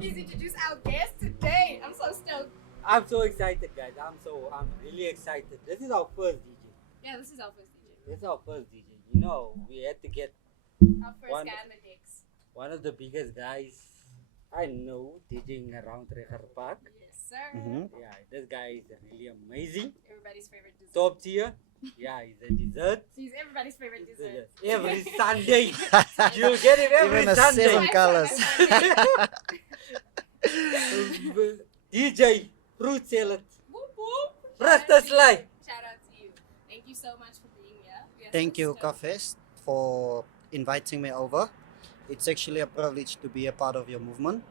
Please introduce our guest today. I'm so stoked. I'm so excited, guys. I'm really excited. This is our first DJ. Yeah, this is our first DJ. This is our first DJ. You know, we had to get Our first guy on the decks. one of the biggest guys I know DJing around Recher Park. Yes, sir. Yeah, this guy is really amazing. Everybody's favorite dessert. Top tier. Yeah, he's a dessert. He's everybody's favorite dessert. Every Sunday. You'll get it every Even a Sunday. 7 colors. DJ, fruit salad, Whoop, whoop. Rasta Sly. Shout out to you. Thank you so much for being here. We are Thank so you, stoked. Hookah Cast, for inviting me over. It's actually a privilege to be a part of your movement.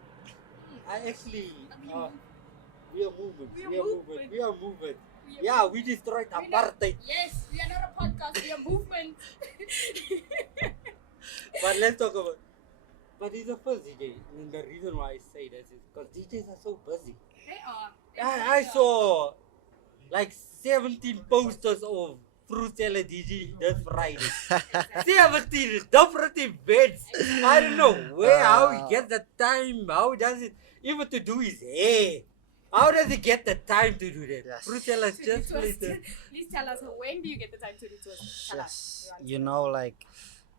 I actually, we are moving. We are We are moving. moving. We are moving. We are Yeah, we destroyed We're not- apartheid. Yes, we are not a podcast, we are movement. But let's talk about. But he's the first DJ. And the reason why I say this is because DJs are so busy. They are. They I really are. saw like 17 posters of fruit salad DJ this Friday. 17 different events. I don't know how he gets the time. How does it even to do his hair? How does he get the time to do that? Yes. Fruit salad To just retwist. plays the. Please tell us, when do you get the time to retwist? Tell us. Yes, you know, like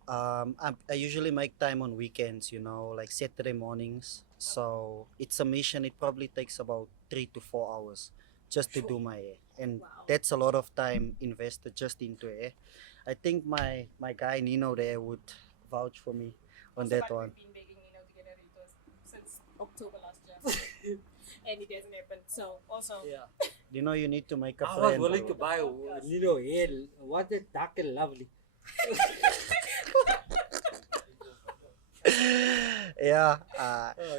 I usually make time on weekends, you know, like Saturday mornings. So it's a mission. It probably takes about 3 to 4 hours just to do my hair, and Wow. that's a lot of time invested just into hair. I think my guy Nino there would vouch for me on that Also, one. We've been begging Nino to get a retwist since October last year. And it hasn't happened. So, also. Yeah. You know, you need to make a I was friend. willing to buy Nino hair. What a dark and lovely. Yeah.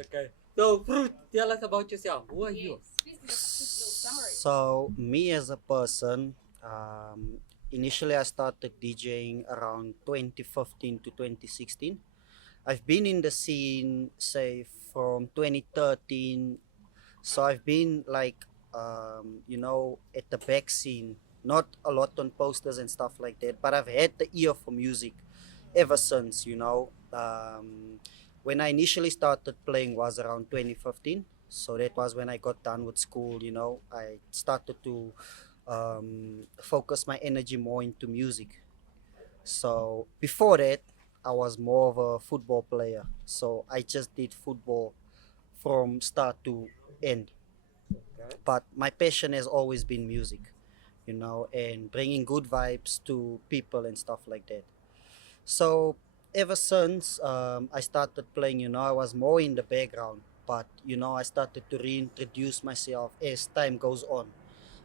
Okay. So, Fruit, tell us about yourself. Who are you? Yes. Please give us a quick little summary. So me as a person, initially I started DJing around 2015 to 2016. I've been in the scene, say, from 2013. So I've been like, you know, at the back scene, not a lot on posters and stuff like that, but I've had the ear for music ever since, you know. When I initially started playing was around 2015. So that was when I got done with school, you know. I started to focus my energy more into music. So before that, I was more of a football player. So I just did football from start to end. Okay. But my passion has always been music, you know, and bringing good vibes to people and stuff like that. So ever since I started playing, you know, I was more in the background, but you know, I started to reintroduce myself as time goes on.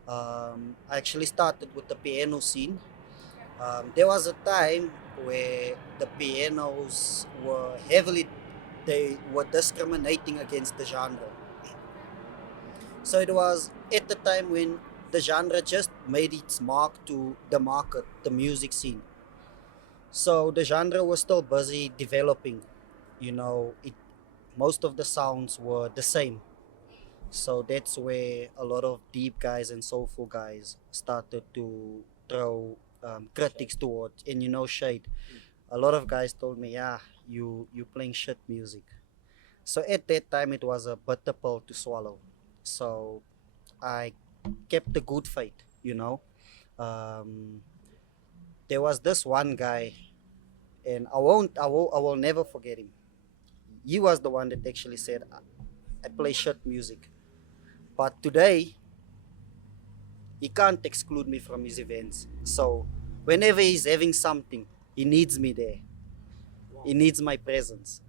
I actually started with the piano scene. There was a time where the pianos were heavily, they were discriminating against the genre. So it was at the time when the genre just made its mark to the market, the music scene. So the genre was still busy developing. You know, most of the sounds were the same. So that's where a lot of deep guys and soulful guys started to throw critics towards, and you know, shade. A lot of guys told me, yeah, you playing shit music. So at that time, it was a bitter pill to swallow. So I kept the good faith, you know. Um, there was this one guy, and I will never forget him. He was the one that actually said, I play shit music. But today, he can't exclude me from his events. So whenever he's having something, he needs me there. He needs my presence.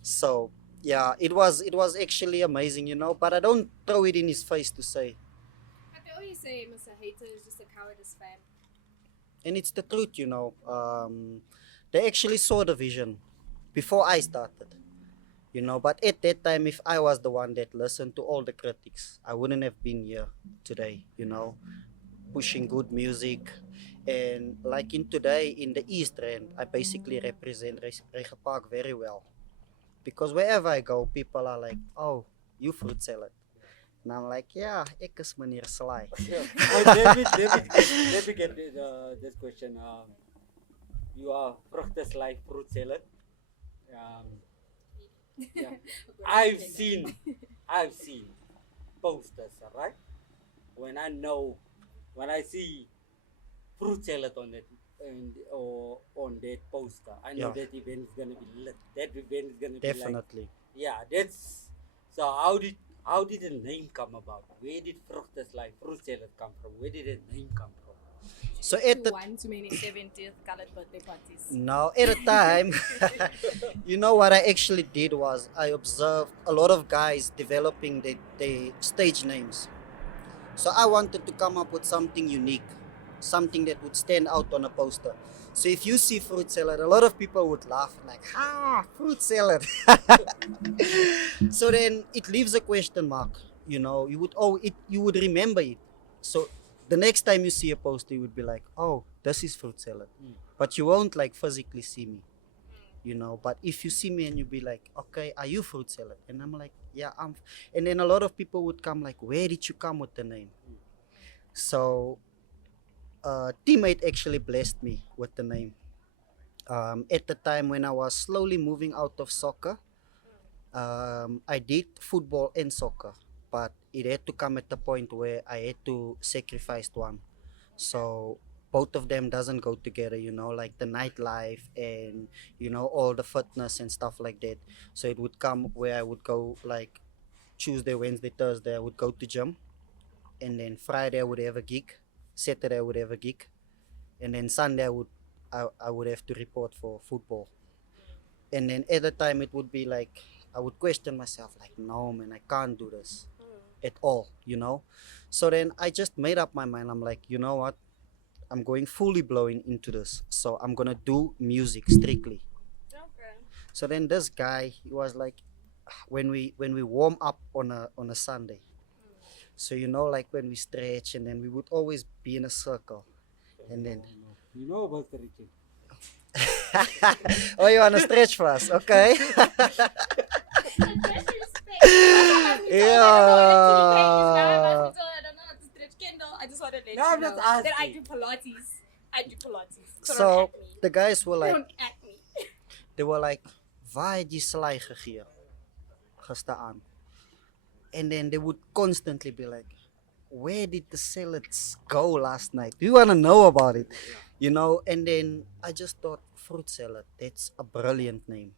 So yeah, it was actually amazing, you know. But I don't throw it in his face to say, But they always say Mr. Hater is just a cowardice fan. and it's the truth, you know. They actually saw the vision before I started, you know. But at that time, if I was the one that listened to all the critics, I wouldn't have been here today, you know, pushing good music. And like in today in the East End, I basically represent Recher Park very well, because wherever I go, people are like, "Oh, you fruit salad," and I'm like, "Yeah, ek is meneer Sly." Yeah. Let me get this question. You are vruchten Sly fruit salad. Yeah. I've seen posters, right? When I see fruit salad on that or on that poster, I know Yeah. that event is gonna be lit. That event is gonna be like, Definitely. yeah. That's so. How did the name come about? Where did fruit salad come from? Where did the name come from? So To at the one too many 70th colored birthday parties. now at a time, you know what I actually did was I observed a lot of guys developing the stage names. So I wanted to come up with something unique, something that would stand out on a poster. So if you see fruit salad, a lot of people would laugh like, fruit salad. So then it leaves a question mark. You know, you would remember it. So the next time you see a poster, you would be like, oh, this is fruit salad. Mm. But you won't like physically see me, you know. But if you see me and you be like, okay, are you fruit salad? And I'm like, yeah, and then a lot of people would come like, where did you come with the name? So a teammate actually blessed me with the name. At the time when I was slowly moving out of soccer, I did football and soccer, but it had to come at the point where I had to sacrifice one. So both of them doesn't go together, you know, like the nightlife and all the fitness and stuff like that. So it would come where I would go like Tuesday, Wednesday, Thursday I would go to gym, and then Friday I would have a gig, Saturday I would have a gig, and then Sunday I would have to report for football. And then at the time it would be like I would question myself like, no man, I can't do this at all, you know. So then I just made up my mind. I'm like, you know what, I'm going fully blowing into this, so I'm gonna do music strictly. Okay. So then this guy, he was like, when we warm up on a Sunday, so like when we stretch, and then we would always be in a circle, and then You know about the Richard. oh, you wanna stretch for us? Okay. Yeah. I just want to let No, you I'm know just that I asking. do Pilates. I do Pilates. So, So don't at me. the guys were like, Don't at me. they were like, waar het die slaai gestaan? And then they would constantly be like, where did the salads go last night? Do you want to know about it? You know, and then I just thought, fruit salad, that's a brilliant name,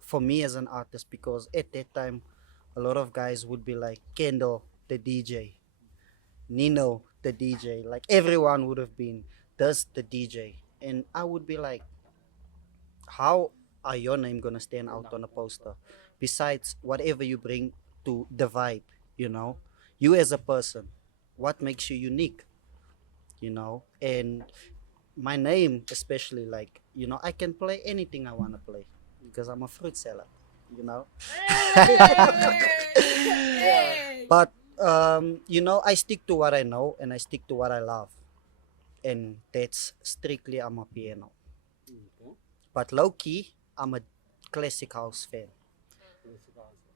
for me as an artist, because at that time, a lot of guys would be like, Kendall, the DJ, Nino, the DJ, like everyone would have been, does the DJ. And I would be like, how are your name gonna stand out on a poster besides whatever you bring to the vibe, you as a person, what makes you unique, and my name especially, like, I can play anything I want to play because I'm a fruit salad, Hey! but I stick to what I know and I stick to what I love, and that's strictly Amapiano. Okay. But low-key, I'm a classic house fan.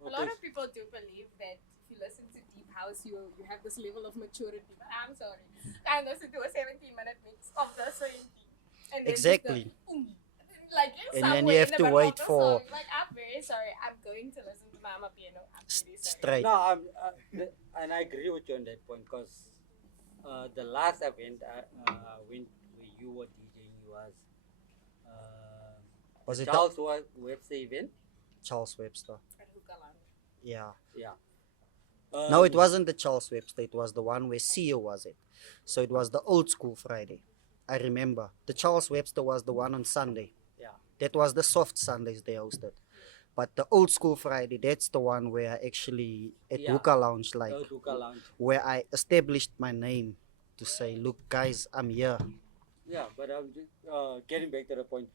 A lot of people do believe that if you listen to deep house, you have this level of maturity. But I'm sorry, I listened to a 17-minute mix of the same beat, and then Exactly. just like And then somewhere you have in the to middle wait of the for- song. Like, I'm very sorry. I'm going to listen to Mama Piano. I'm really sorry. Straight. No, and I agree with you on that point because the last event I went where you were DJing was Was it the- Charles Webster event. Charles Webster. At Hookah Lounge. Yeah. Yeah. No, it wasn't the Charles Webster. It was the one where CEO was it. So it was the old school Friday. I remember. The Charles Webster was the one on Sunday. Yeah. That was the soft Sundays they hosted. But the old school Friday, that's the one where I actually, at Yeah. Hookah Lounge, like, The Hookah Lounge. where I established my name to say, look, guys, I'm here. Yeah, but I'm just getting back to the point.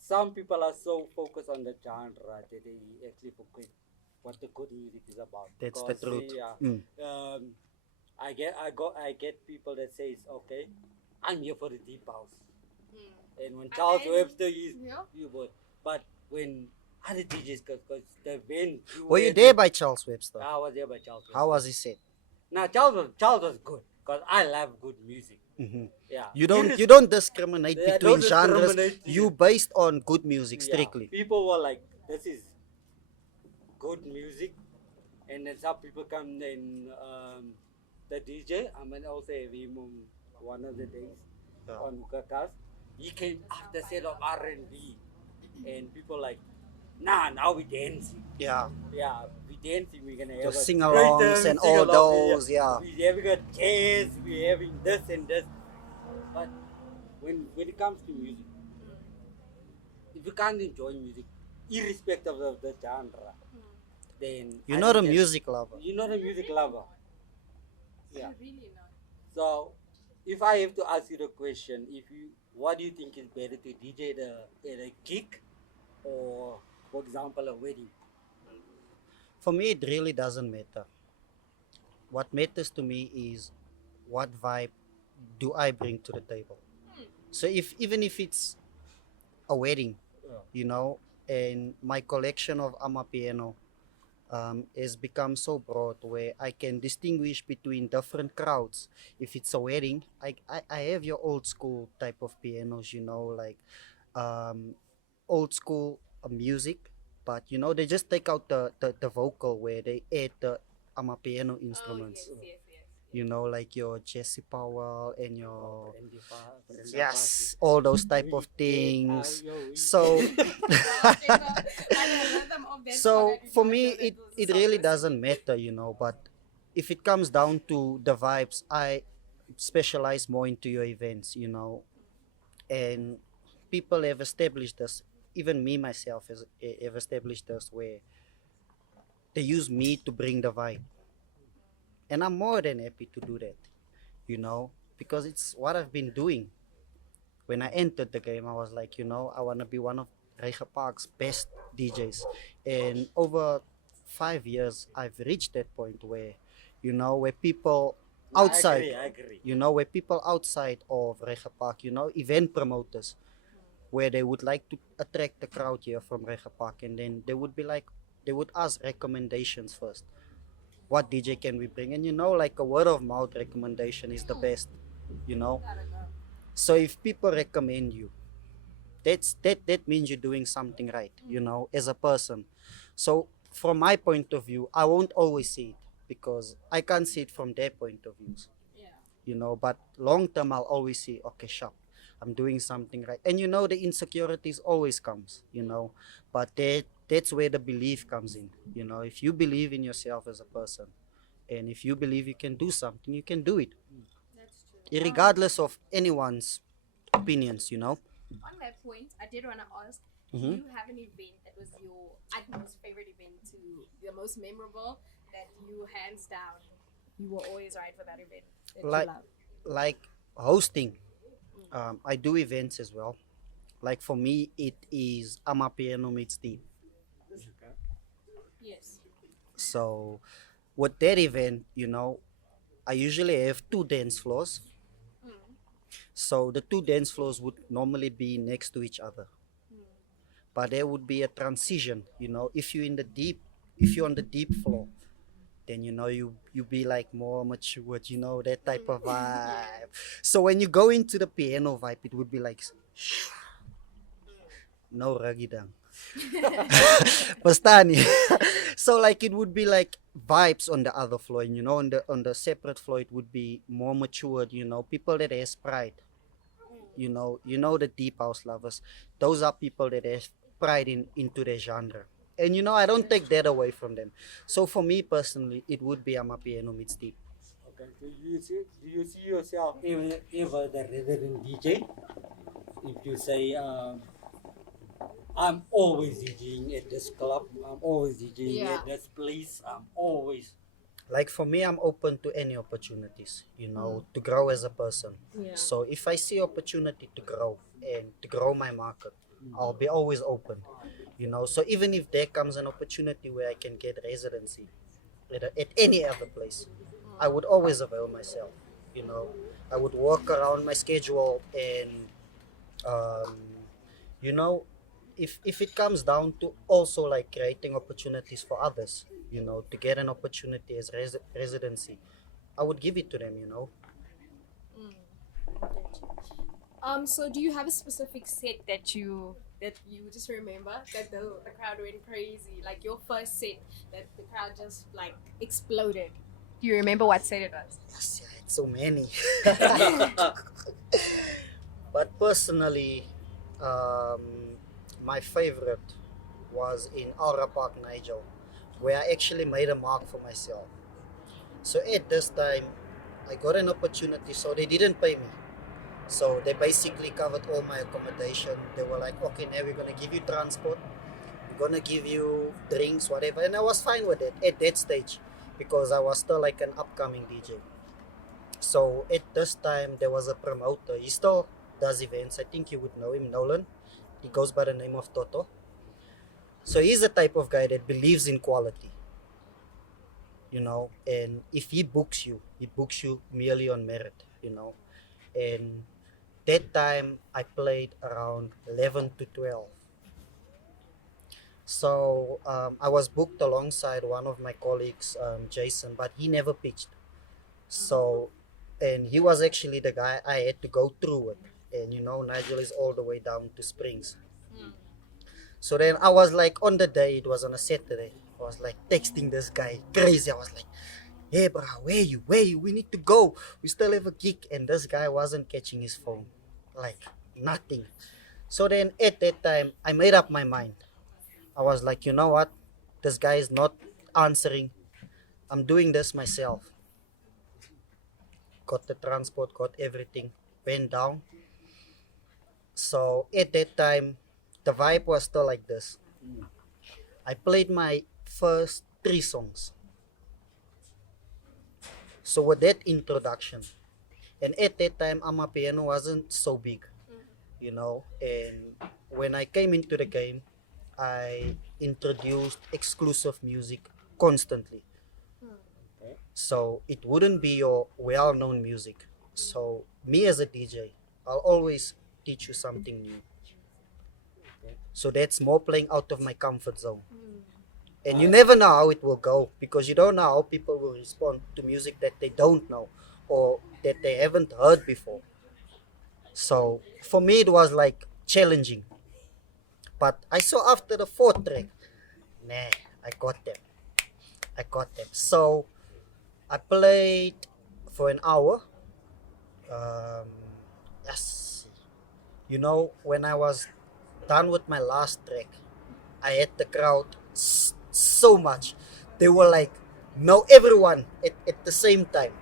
Some people are so focused on the genre that they actually forget what the good music is about. That's the Because, truth. Yeah. I get people that says, okay, I'm here for the deep house. And when Charles And- Webster is, Yeah. you would. But when other DJs, because the event, Were you there by Charles Webster? I was there by Charles Webster. How was he set? Now Charles was good because I love good music. Mhm. Yeah. You don't discriminate Yeah, between don't genres. discriminate. You based on good music Yeah. strictly. People were like, this is good music, and then some people come and the DJ. I mean, also have him on one of the days on Hookah Cast. He came after set of R&B, and people like, nah, now we dancing. Yeah. Yeah, we dancing. We're gonna The have a sing-alongs great and all sing-along, those, yeah. We're having a jazz. We're having this and this. But when it comes to music, if you can't enjoy music, irrespective of the genre, then You're I not a think that music lover. You're not a music lover. Yeah. Really not. So, if I have to ask you the question, what do you think is better to DJ at a gig, or, for example, a wedding? For me, it really doesn't matter. What matters to me is what vibe do I bring to the table. So even if it's a wedding, Yeah. and my collection of Amapiano has become so broad where I can distinguish between different crowds. If it's a wedding, I have your old school type of pianos, like um, old school music, but they just take out the vocal where they add the Amapiano Oh, instruments. yes. Like your Jesse Powell and your Brenda yes, all those type of things. So I the rhythm of that song, I did for not me know that it, was a it song really person. doesn't matter, but if it comes down to the vibes, I specialize more into your events, and people have established this, even me myself have established this where they use me to bring the vibe, and I'm more than happy to do that, because it's what I've been doing. When I entered the game, I was like, I want to be one of Recha Park's best DJs. And over 5 years, I've reached that point where people outside, I agree. where people outside of Recha Park, event promoters, where they would like to attract the crowd here from Recha Park, and then they would ask recommendations first. What DJ can we bring? And like a word of mouth recommendation is the best, you know. I don't know. So if people recommend you, that means you're doing something right, as a person. So from my point of view, I won't always see it because I can't see it from their point of views, Yeah. but long term I'll always see, okay, sharp, I'm doing something right. And the insecurities always comes, but that's where the belief comes in. If you believe in yourself as a person, and if you believe you can do something, you can do it, That's true. regardless of anyone's opinions. On that point, I did want to ask, do Mhm. you have an event that was your utmost favorite event, to the most memorable, that you hands down you were always right for that event that Like- you love? Like hosting, I do events as well. Like for me, it is Amapiano meets deep. Yes. So with that event, I usually have two dance floors. So the two dance floors would normally be next to each other, but there would be a transition. If you're on the deep floor, then you be like more matured, that type of vibe. So when you go into the piano vibe, it would be like no ragidang. Bastani. So like it would be like vibes on the other floor, and on the separate floor it would be more matured, people that has pride. The deep house lovers. Those are people that have pride into their genre. And I don't take that away from them. So for me personally, it would be Amapiano meets deep. Okay, so do you see yourself ever the resident DJ? If you say, I'm always DJing at this club, I'm always DJing Yeah. at this place, I'm always. Like for me, I'm open to any opportunities, to grow as a person. Yeah. So if I see opportunity to grow and to grow my market, I'll be always open. So even if there comes an opportunity where I can get residency at any other place, I would always avail myself. I would work around my schedule, and um, you know if it comes down to also like creating opportunities for others, to get an opportunity as residency, I would give it to them. So do you have a specific set that you that you just remember that the crowd went crazy? Like your first set that the crowd just like exploded. Do you remember what set it was? Yes, I had so many. But personally, my favorite was in Aura Park, Nigel, where I actually made a mark for myself. So at this time, I got an opportunity, so they didn't pay me. So they basically covered all my accommodation. They were like, okay, now we're gonna give you transport, we're gonna give you drinks, whatever. And I was fine with it at that stage because I was still like an upcoming DJ. So at this time, there was a promoter. He still does events. I think you would know him, Nolan. He goes by the name of Toto. So he's the type of guy that believes in quality, and if he books you merely on merit, And that time I played around 11 to 12. So I was booked alongside one of my colleagues, Jason, but he never pitched. So, and he was actually the guy I had to go through with. And Nigel is all the way down to Springs. So then I was like, on the day, it was on a Saturday, I was like texting this guy crazy. I was like, hey, bro, where you? We need to go. We still have a gig. And this guy wasn't catching his phone. Like, nothing. So then at that time, I made up my mind. I was like, you know what? This guy is not answering. I'm doing this myself. Got the transport, got everything. Went down. So at that time, the vibe was still like this. I played my first 3 songs. So with that introduction, and at that time, Amapiano wasn't so big, and when I came into the game, I introduced exclusive music constantly. So it wouldn't be your well-known music. So me as a DJ, I'll always teach you something new. So that's more playing out of my comfort zone. And you never know how it will go because you don't know how people will respond to music that they don't know or that they haven't heard before. So for me, it was like challenging. But I saw after the 4th track, nah, I got them. So I played for an hour. Yes. When I was done with my last track, I had the crowd so much. They were like, no, everyone at the same time.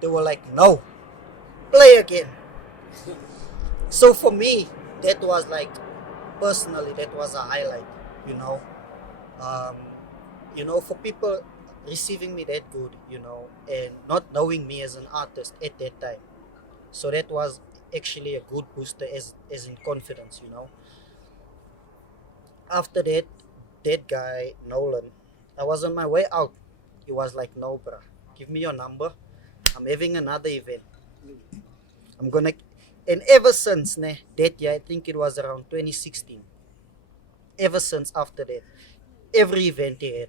They were like, no, play again. So for me, that was like, personally, that was a highlight, you know. Um, for people receiving me that good, and not knowing me as an artist at that time. So that was actually a good booster as in confidence. After that guy, Nolan, I was on my way out. He was like, no, bruh, give me your number. I'm having another event. I'm gonna, and ever since, that year, I think it was around 2016, ever since after that, every event he had,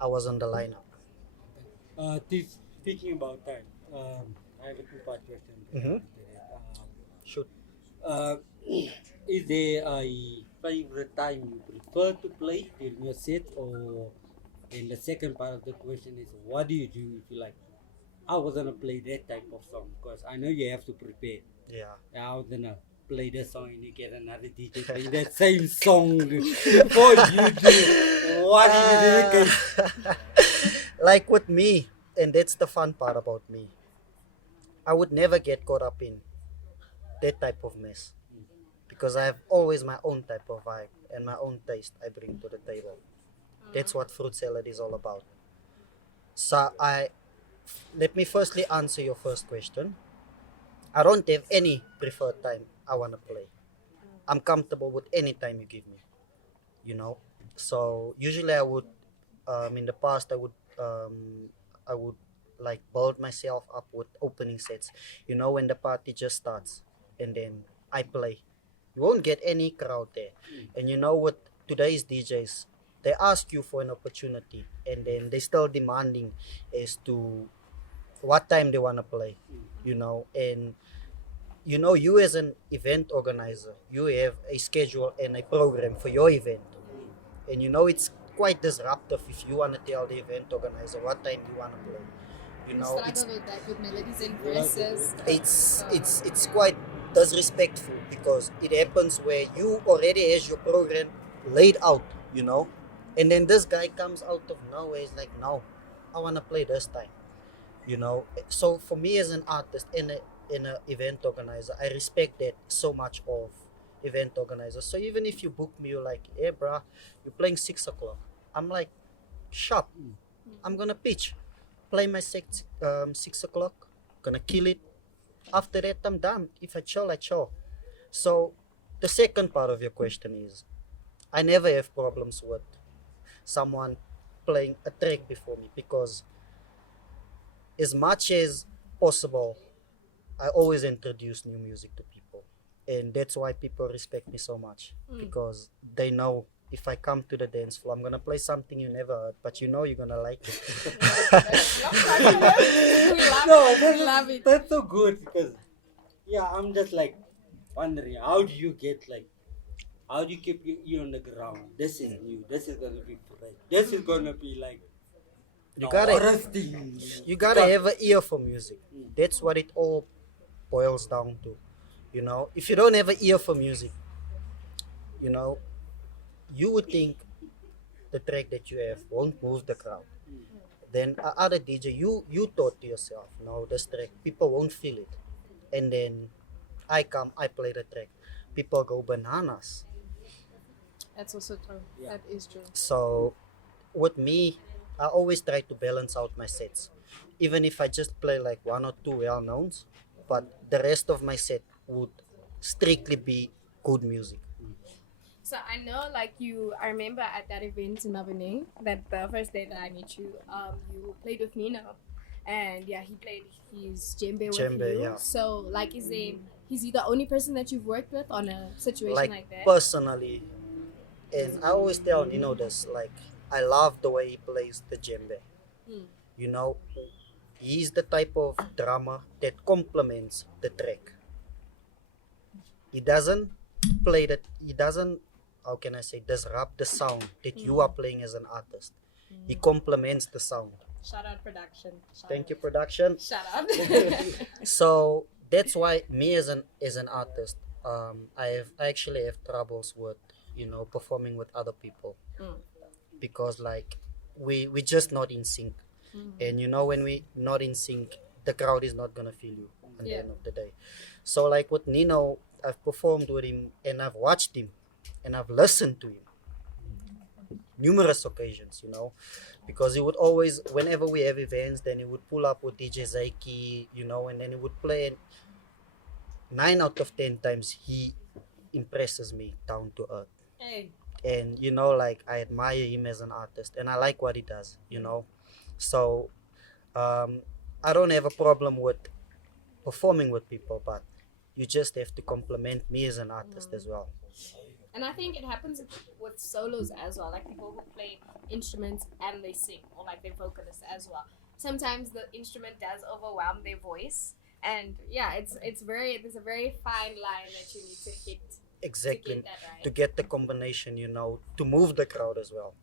I was on the lineup. Speaking about time, I have a 2-part question. Mhm. Shoot. Uh, is there a favorite time you prefer to play during your set, or and the second part of the question is, what do you do if you like? I was gonna play that type of song because I know you have to prepare. Yeah. I was gonna play that song and you get another DJ playing that same song before you do. What do you do? Like with me, and that's the fun part about me. I would never get caught up in that type of mess because I have always my own type of vibe and my own taste I bring to the table. That's what fruit salad is all about. So let me firstly answer your first question. I don't have any preferred time I want to play. I'm comfortable with any time you give me. So usually I would, in the past, I would like build myself up with opening sets. When the party just starts and then I play, you won't get any crowd there. And with today's DJs, they ask you for an opportunity and then they still demanding as to what time they want to play. And you know, you as an event organizer, you have a schedule and a program for your event. And you know, it's quite disruptive if you want to tell the event organizer what time you want to play. You We know, struggle with that with melodies and verses. it's quite disrespectful because it happens where you already has your program laid out, you know, and then this guy comes out of nowhere. He's like, no, I want to play this time, you know. So for me as an artist and a event organizer, I respect that so much of event organizers. So even if you book me, you're like, hey bruh, you're playing 6 o'clock, I'm like, sharp, I'm gonna pitch, play my 6 o'clock, gonna kill it. After that, I'm done. If I chill, I chill. So the second part of your question is, I never have problems with someone playing a track before me because as much as possible, I always introduce new music to people. And that's why people respect me so much because they know if I come to the dance floor, I'm gonna play something you never heard, but you know you're gonna like it. We love it. That's so good because, yeah, I'm just like wondering, how do you get like, how do you keep your ear on the ground? This is new. This is gonna be fresh. This is gonna be like You the gotta, hottest thing. you gotta have an ear for music. That's what it all boils down to. You know, if you don't have an ear for music, you know, you would think the track that you have won't move the crowd. Then other DJ, you thought to yourself, no, this track, people won't feel it. And then I come, I play the track, people go bananas. That's also true. Yeah. That is true. So with me, I always try to balance out my sets. Even if I just play like one or two well knowns, but the rest of my set would strictly be good music. So I know, like I remember at that event in Maboneng, that the first day that I met you, you played with Nino, and yeah, he played his djembe with Djembe, you. yeah. So like, is he the only person that you've worked with on a situation like that? Personally, and I always tell Nino this, like I love the way he plays the djembe. Mm. You know, he's the type of drummer that complements the track. He doesn't play that. He doesn't. How can I say, disrupt the sound that you are playing as an artist. He complements the sound. Shout out production. Thank you, production. Shout out. So that's why me as an artist, I actually have troubles with, you know, performing with other people because like we just not in sync, and you know when we not in sync, the crowd is not gonna feel you at the end of the day. So like with Nino, I've performed with him and I've watched him and I've listened to him numerous occasions, you know, because he would always, whenever we have events, then he would pull up with DJ Zaiki, you know, and then he would play, and 9 out of 10 times he impresses me down to earth. Hey. And you know, like I admire him as an artist and I like what he does, you know. So I don't have a problem with performing with people, but you just have to compliment me as an artist as well. And I think it happens with solos as well, like people who play instruments and they sing, or like they're vocalists as well. Sometimes the instrument does overwhelm their voice, and yeah, there's a very fine line that you need to hit Exactly, to get that right. to get the combination, you know, to move the crowd as well.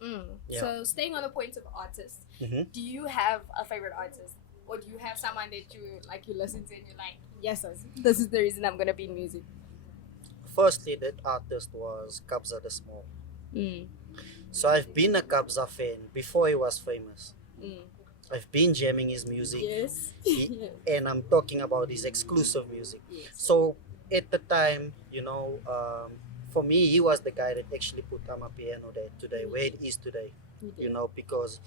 Yeah. So staying on the point of artists, Mhm. do you have a favorite artist, or do you have someone that you listen to and you're like, yes, this is the reason I'm gonna be in music? Firstly, that artist was Kabza the Small. So I've been a Kabza fan before he was famous. I've been jamming his music. Yes. And I'm talking about his exclusive music. Yes. So at the time, you know, for me, he was the guy that actually put Amapiano there today, where it is today. You know, because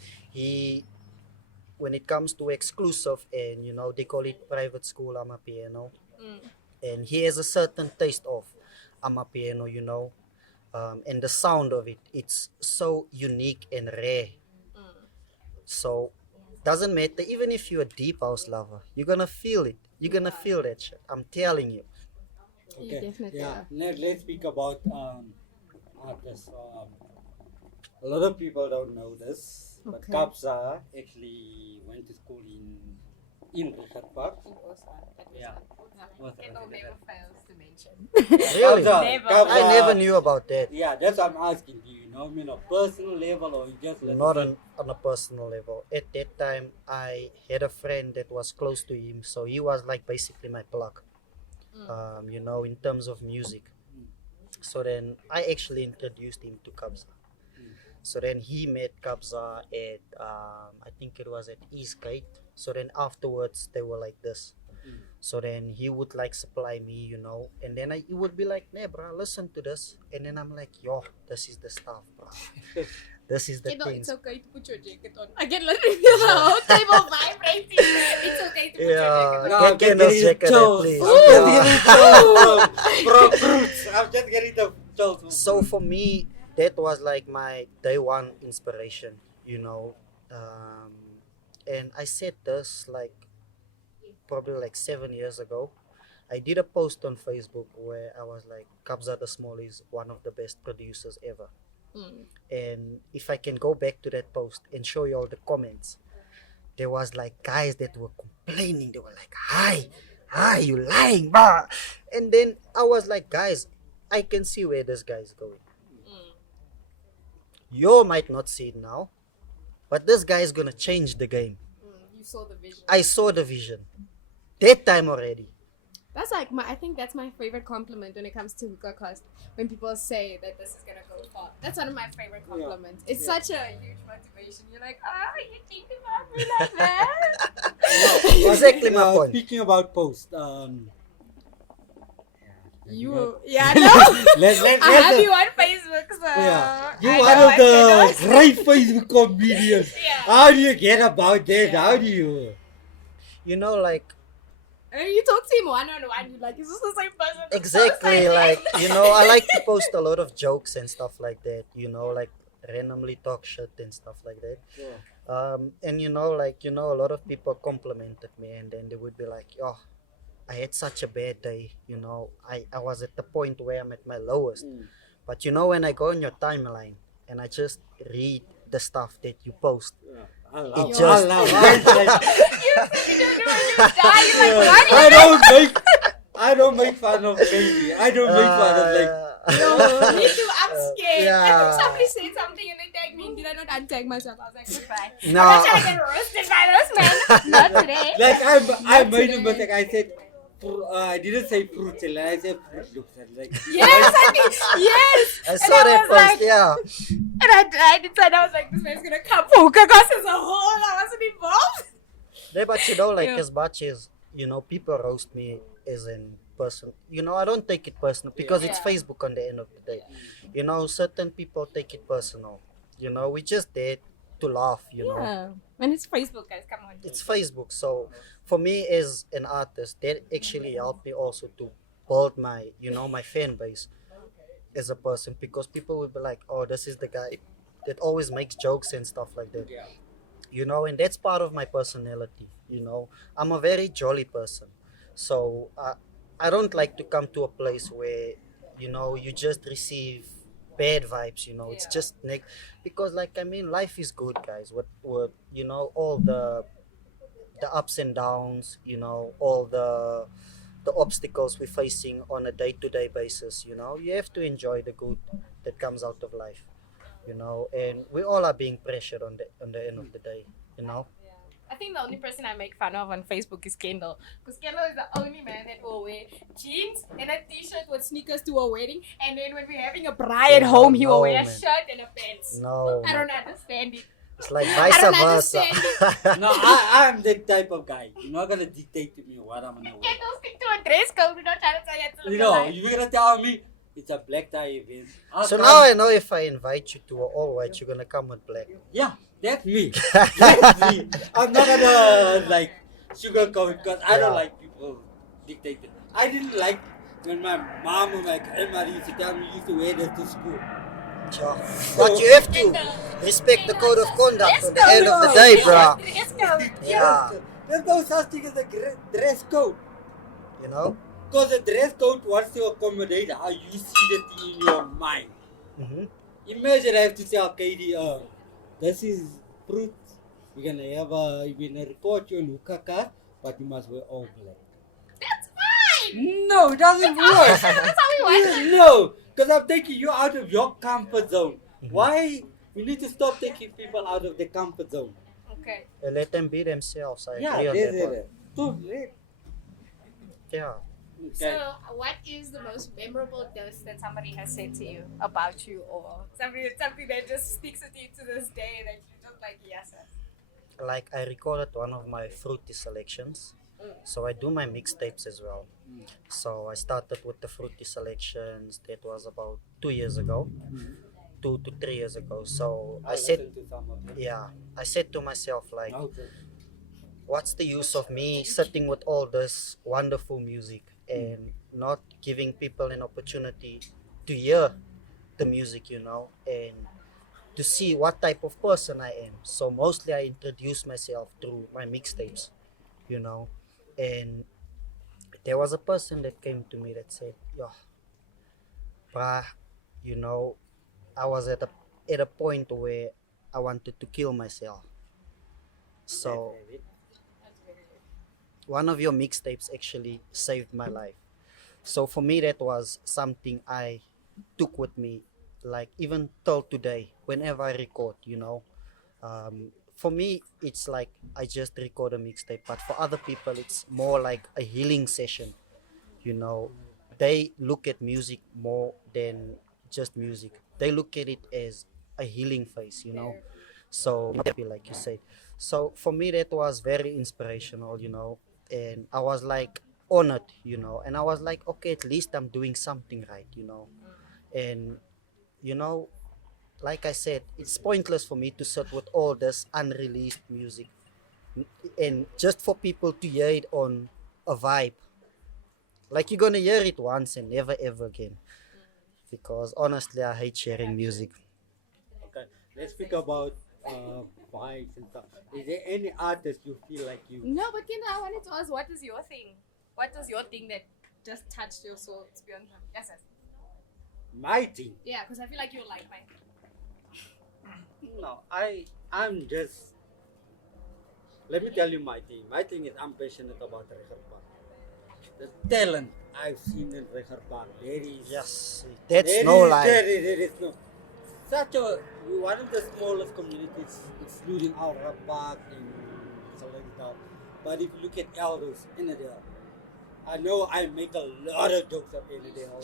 when it comes to exclusive, and you know, they call it private school Amapiano, and he has a certain taste of Amapiano, you know, and the sound of it, it's so unique and rare. So doesn't matter, even if you're a deep house lover, you're gonna feel it. You're gonna feel that shit. I'm telling you. You definitely are. Let's speak about artists. A lot of people don't know this, but Okay. Kabza actually went to school in in Richard Park. Yeah. Kendall never fails to mention. Really? Never. I never knew about that. Yeah, that's what I'm asking. Do you know me on a personal level or you just let Not me on a personal level. At that time, I had a friend that was close to him, so he was like basically my plug, you know, in terms of music. So then I actually introduced him to Kabza. So then he met Kabza at, I think it was at Eastgate. So then afterwards, they were like this. So then he would like supply me, you know, and then he would be like, "Nah, bro, listen to this." And then I'm like, "Yo, this is the stuff, bro. This is the Kendall, things." it's okay to put your jacket on. I can literally feel the whole table vibrating. It's okay to put your jacket on. Yeah, get Kendall's jacket, please. I'm just getting the chills. So for me, that was like my day one inspiration, you know. And I said this like probably like 7 years ago. I did a post on Facebook where I was like, Kabza the Small is one of the best producers ever. And if I can go back to that post and show you all the comments, there was like guys that were complaining. They were like, hi, you lying, bro. And then I was like, guys, I can see where this guy is going. You might not see it now, but this guy is gonna change the game. You saw the vision. I saw the vision that time already. That's like I think that's my favorite compliment when it comes to Hookah Cast. When people say that this is gonna go far, that's one of my favorite compliments. It's such a huge motivation. You're like, you think about me like that? Exactly my point. Speaking about post, You, yeah, no. let's I have you on Facebook, so yeah, you I one know of I the can great Facebook comedians. Yeah. How do you get about that? Yeah. How do you? You know, like And you talk to him one-on-one, you're like, is this the same person? exactly, like, you know, I like to post a lot of jokes and stuff like that. You know, like randomly talk shit and stuff like that. Yeah. And you know, like, you know, a lot of people complimented me, and then they would be like, "Oh, I had such a bad day. You know, I was at the point where I'm at my lowest." But you know, when I go on your timeline and I just read the stuff that you post, I it love just I don't make fun of baby. I don't make fun of like. No, me too, I'm scared. Yeah. I think somebody said something and they tagged me and did I not untag myself? I was like, goodbye. No. I'm not trying to get roasted by those men. Not today. Like I made a today. mistake. I said I didn't say fruit salad. I said fruit loops. Like Yes, I think, yes. I And saw that was post, like, yeah. And I decided, I was like, this man's gonna come for Hookah Cast as a whole. I wasn't involved. Yeah, but you know, like Yeah. as much as you know, people roast me as in person. You know, I don't take it personal because it's Yeah. Facebook on the end of the day. You know, certain people take it personal. You know, we just there to laugh. You know, Yeah. And it's Facebook, guys. Come on. it's Facebook. So for me as an artist, that actually helped me also to build my, you know, my fan base as a person, because people will be like, "Oh, this is the guy that always makes jokes and stuff like that." yeah. You know, and that's part of my personality. You know, I'm a very jolly person, so I don't like to come to a place where, you know, you just receive bad vibes. You know, it's Yeah. just because, like, I mean, life is good, guys. What you know, all the ups and downs. You know, all the obstacles we're facing on a day-to-day basis. You know, you have to enjoy the good that comes out of life. You know, and we all are being pressured on the end of the day. You know. I think the only person I make fun of on Facebook is Kendall. Because Kendall is the only man that will wear jeans and a t-shirt with sneakers to a wedding. And then when we're having a bride at home, he will wear a man. shirt and a pants. No, I don't understand it. it's like I vice don't versa. understand No, I'm that type of guy. You're not gonna dictate to me what I'm gonna wear. Kendall stick to a dress code. We're not trying to tell you to You look know, alike. you're gonna tell me it's a black tie event. I'll So come. now I know if I invite you to an all white, you're gonna come with black. Yeah, that's me. That's me. I'm not gonna like sugarcoat because I don't Yeah. like people dictating. I didn't like when my mom or my grandmother used to tell me you used to wear this to school. Sure. But you have to respect the code of conduct at the end of the day, bro. Dress code. Yeah, There's no such thing as a dress code. you know. Because the dress code wants to accommodate how you see the thing in your mind. Mm-hmm. Imagine I have to tell Katie, this is fruit. We're gonna record you on Hookah Cast. but you must wear all black. That's fine. No, it doesn't work. That's how we want it. No, because I'm taking you out of your comfort zone. Why? We need to stop taking people out of their comfort zone. Okay. Let them be themselves. I Yeah, agree on there's that one. it. Too late. Yeah. So, what is the most memorable dose that somebody has said to you about you, or something that just sticks with you to this day that you're just like, yes, sir. Like I recorded one of my fruity selections. So I do my mixtapes as well. So I started with the fruity selections. That was about 2 years ago, 2 to 3 years ago. So I said, listen to some of them. yeah, I said to myself like, Okay. what's the use of me sitting with all this wonderful music and not giving people an opportunity to hear the music, and to see what type of person I am. So mostly I introduce myself through my mixtapes, and there was a person that came to me that said, yo, brah, I was at a point where I wanted to kill myself. So one of your mixtapes actually saved my life. So for me, that was something I took with me, like even till today, whenever I record. For me, it's like I just record a mixtape, but for other people, it's more like a healing session. You know, they look at music more than just music. They look at it as a healing phase. So therapy, like you said. So for me, that was very inspirational, and I was like honored, and I was like, okay, at least I'm doing something right. And you know, like I said, it's pointless for me to sit with all this unreleased music and just for people to hear it on a vibe. Like you're gonna hear it once and never ever again. Because honestly, I hate sharing music. Okay. Let's speak about vibes and stuff. Is there any artist you feel like you? No, but I wanted to ask, what is your thing? What was your thing that just touched your soul? To be honest, yes, yes. My thing. Yeah, because I feel like you're like mine. No, I'm just. Let me tell you my thing. My thing is I'm passionate about Record Park. The talent I've seen in Record Park, there is. Yes, that's no lie. There is no. Such a one of the smallest communities, excluding our Park and Salento. But if you look at Elders, Innerdale, I know I make a lot of jokes of Innerdale.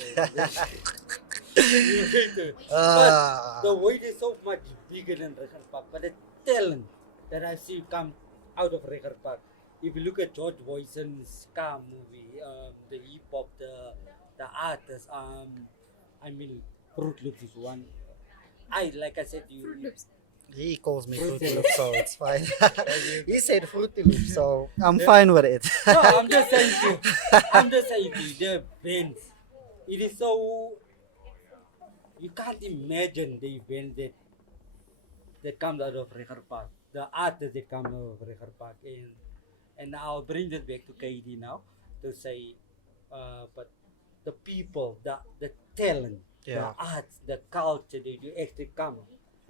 But the weight is so much bigger than Record Park. But the talent that I see come out of Record Park. If you look at George Boyson's Ska movie, the hip hop, the artists, I mean, Fruit Loops is one. Like I said to you. Fruit Loops. He calls me Fruity Fruity Loop. Loop, so it's fine. He said Fruity Loop, so I'm fine with it. No, I'm just saying to you, the events. It is so. You can't imagine the event that comes out of Record Park. The artists that come out of Record Park. And I'll bring that back to KD now to say, but the people, the talent, Yeah. the arts, the culture that you actually come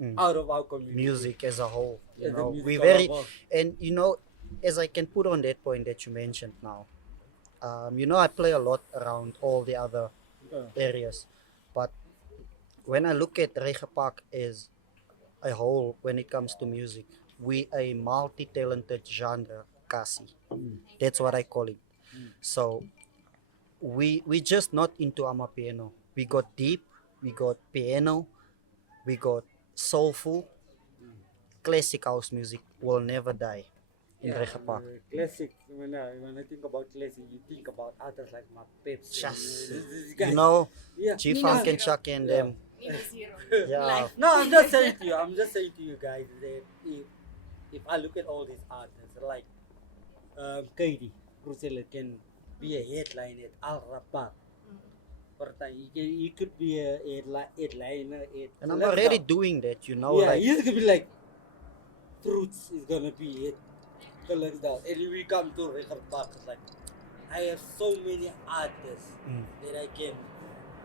Mm. out of our community. Music as a whole, Yeah, the music we all very, over. and as I can put on that point that you mentioned now, I play a lot around all the other areas, but when I look at Reger Park as a whole, when it comes to music, we a multi-talented genre, Kasi. That's what I call it. So we just not into Amapiano. We got deep, we got piano, we got soulful, classic house music will never die in Reger Park. Classic. When I think about classic, you think about artists like my Peps. Just, Yeah. G-Funk and Chuck and them. Nino Zero. Yeah. Life. No, I'm just saying to you guys that if I look at all these artists like Katie, Brucella can be a headline at Al Park. He could be a headliner at. And I'm already doing that, Yeah, like, he's gonna be like Fruits is gonna be it. And we come to Record Park, it's like I have so many artists that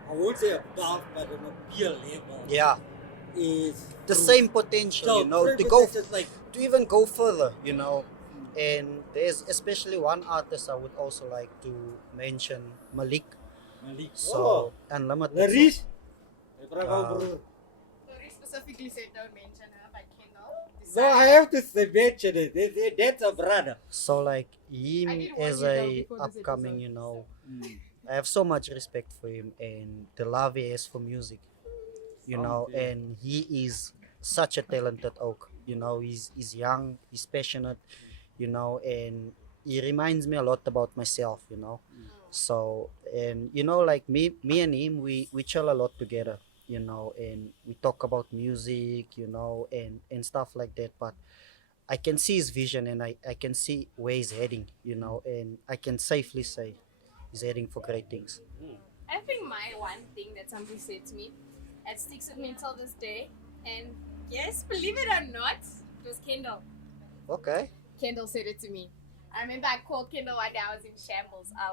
I won't say above, but on a peer level. yeah, Is the Fruits. same potential, So, to go, just like to even go further, And there's especially one artist I would also like to mention, Malik. Malik. So Unlimited. Larish. Uh, Tori specifically said don't mention her, but Kendall So I have to mention it. That's a brother. so like I him did warn as you, though, a before this upcoming, episode, I have so much respect for him and the love he has for music, Okay. and he is such a talented oak. He's young, he's passionate, and he reminds me a lot about myself. So, and like me and him, we chill a lot together, and we talk about music, and stuff like that. But I can see his vision, and I can see where he's heading, and I can safely say he's heading for great things. I think my one thing that somebody said to me, it sticks with me until this day, and yes, believe it or not, it was Kendall. Okay. Kendall said it to me. I remember I called Kendall one day. I was in shambles. I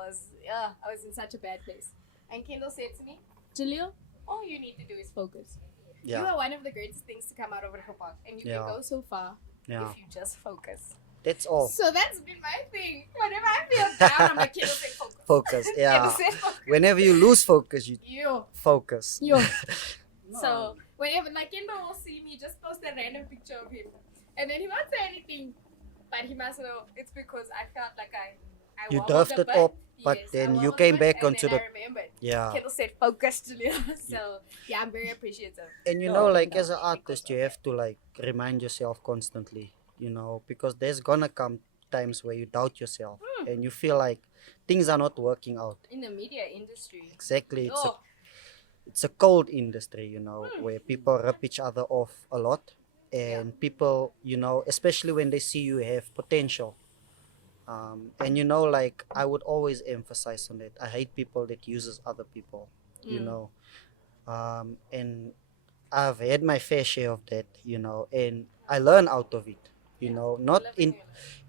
was in such a bad place, and Kendall said to me, "Jaleel, all you need to do is focus. You Yeah. are one of the greatest things to come out of Hookah Park, and you Yeah. can go so far Yeah. if you just focus." That's all. So that's been my thing. Whenever I feel down, I'm like, Kendall said focus. Focus. Yeah. Kendall said focus. Whenever you lose focus, you Yo. focus. Yo. So whenever like Kendall will see me, just post a random picture of him, and then he won't say anything, but he must know it's because I felt like I You wobbled a drifted bit. up, but Yes, I then you wobbled a came bit, back and onto then the. I remembered. Yeah. Kendall said focus, Julia. So yeah, I'm very appreciative. And like as an artist, you have to like remind yourself constantly, because there's gonna come times where you doubt yourself and you feel like things are not working out. In the media industry. Exactly. Oh, It's a cold industry, where people rip each other off a lot, and people, especially when they see you have potential. And like I would always emphasize on it. I hate people that uses other people, and I've had my fair share of that, and I learn out of it, not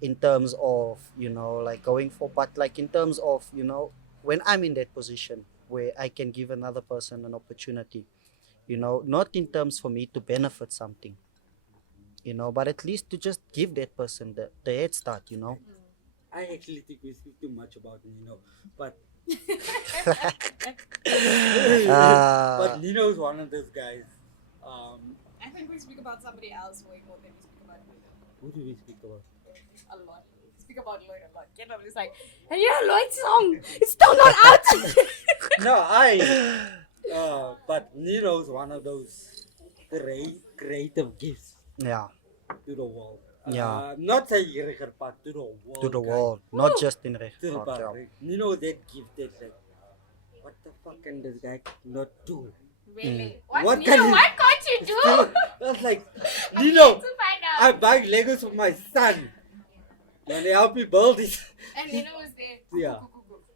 in terms of, like going for, but like in terms of, when I'm in that position where I can give another person an opportunity, not in terms for me to benefit something, but at least to just give that person the head start, I actually think we speak too much about Nino, but Ah, Nino is one of those guys. I think we speak about somebody else way more than we speak about Lloyd. Who do we speak about? A lot. We speak about Lloyd a lot. Kendall is like, and Lloyd's song, it's still not out. No, but Nino's one of those creative gifts yeah, to the world. Yeah. Not say Reger, but to the world. to the guys. world, not just in To the Regenpark, yeah. public. Nino that gift that like, what the fuck can this guy not do? Really? What What, can Nino, you- what can't you do? That's like, I'm Nino, yet to find out. I'm buying Legos for my son. And they help me build it. And Nino was there. Yeah.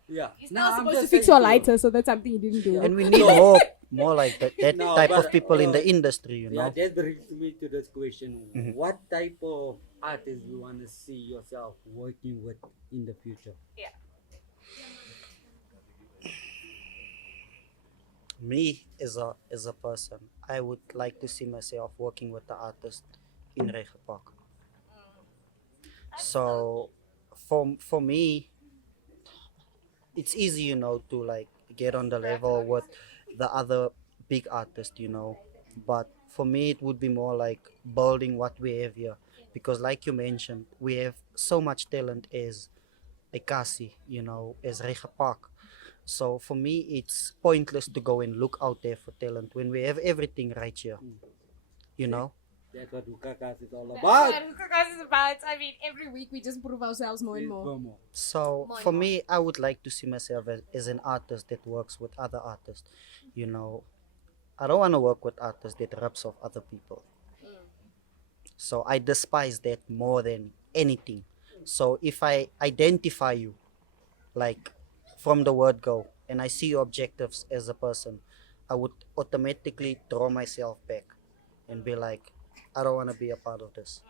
Yeah. He's No, not I'm supposed to just fix saying your to you. lighter, so that's something he didn't do. And we need more like that No, type but, of people in the industry, Yeah, that brings me to this question. Mhm. What type of artist you want to see yourself working with in the future? Me as a person, I would like to see myself working with the artist in Regenpark. So for me, it's easy, to like get on the level with the other big artists, But for me, it would be more like building what we have here, because like you mentioned, we have so much talent as Ekasi, as Regenpark. So for me, it's pointless to go and look out there for talent when we have everything right here, you know. That's what Hookah Cast is all That's about. what Hookah Cast is about. I mean, every week we just prove ourselves more and more. So More and for more. me, I would like to see myself as an artist that works with other artists. I don't want to work with artists that rips off other people. So I despise that more than anything. So if I identify you, like from the word go, and I see your objectives as a person, I would automatically draw myself back and be like, I don't want to be a part of this.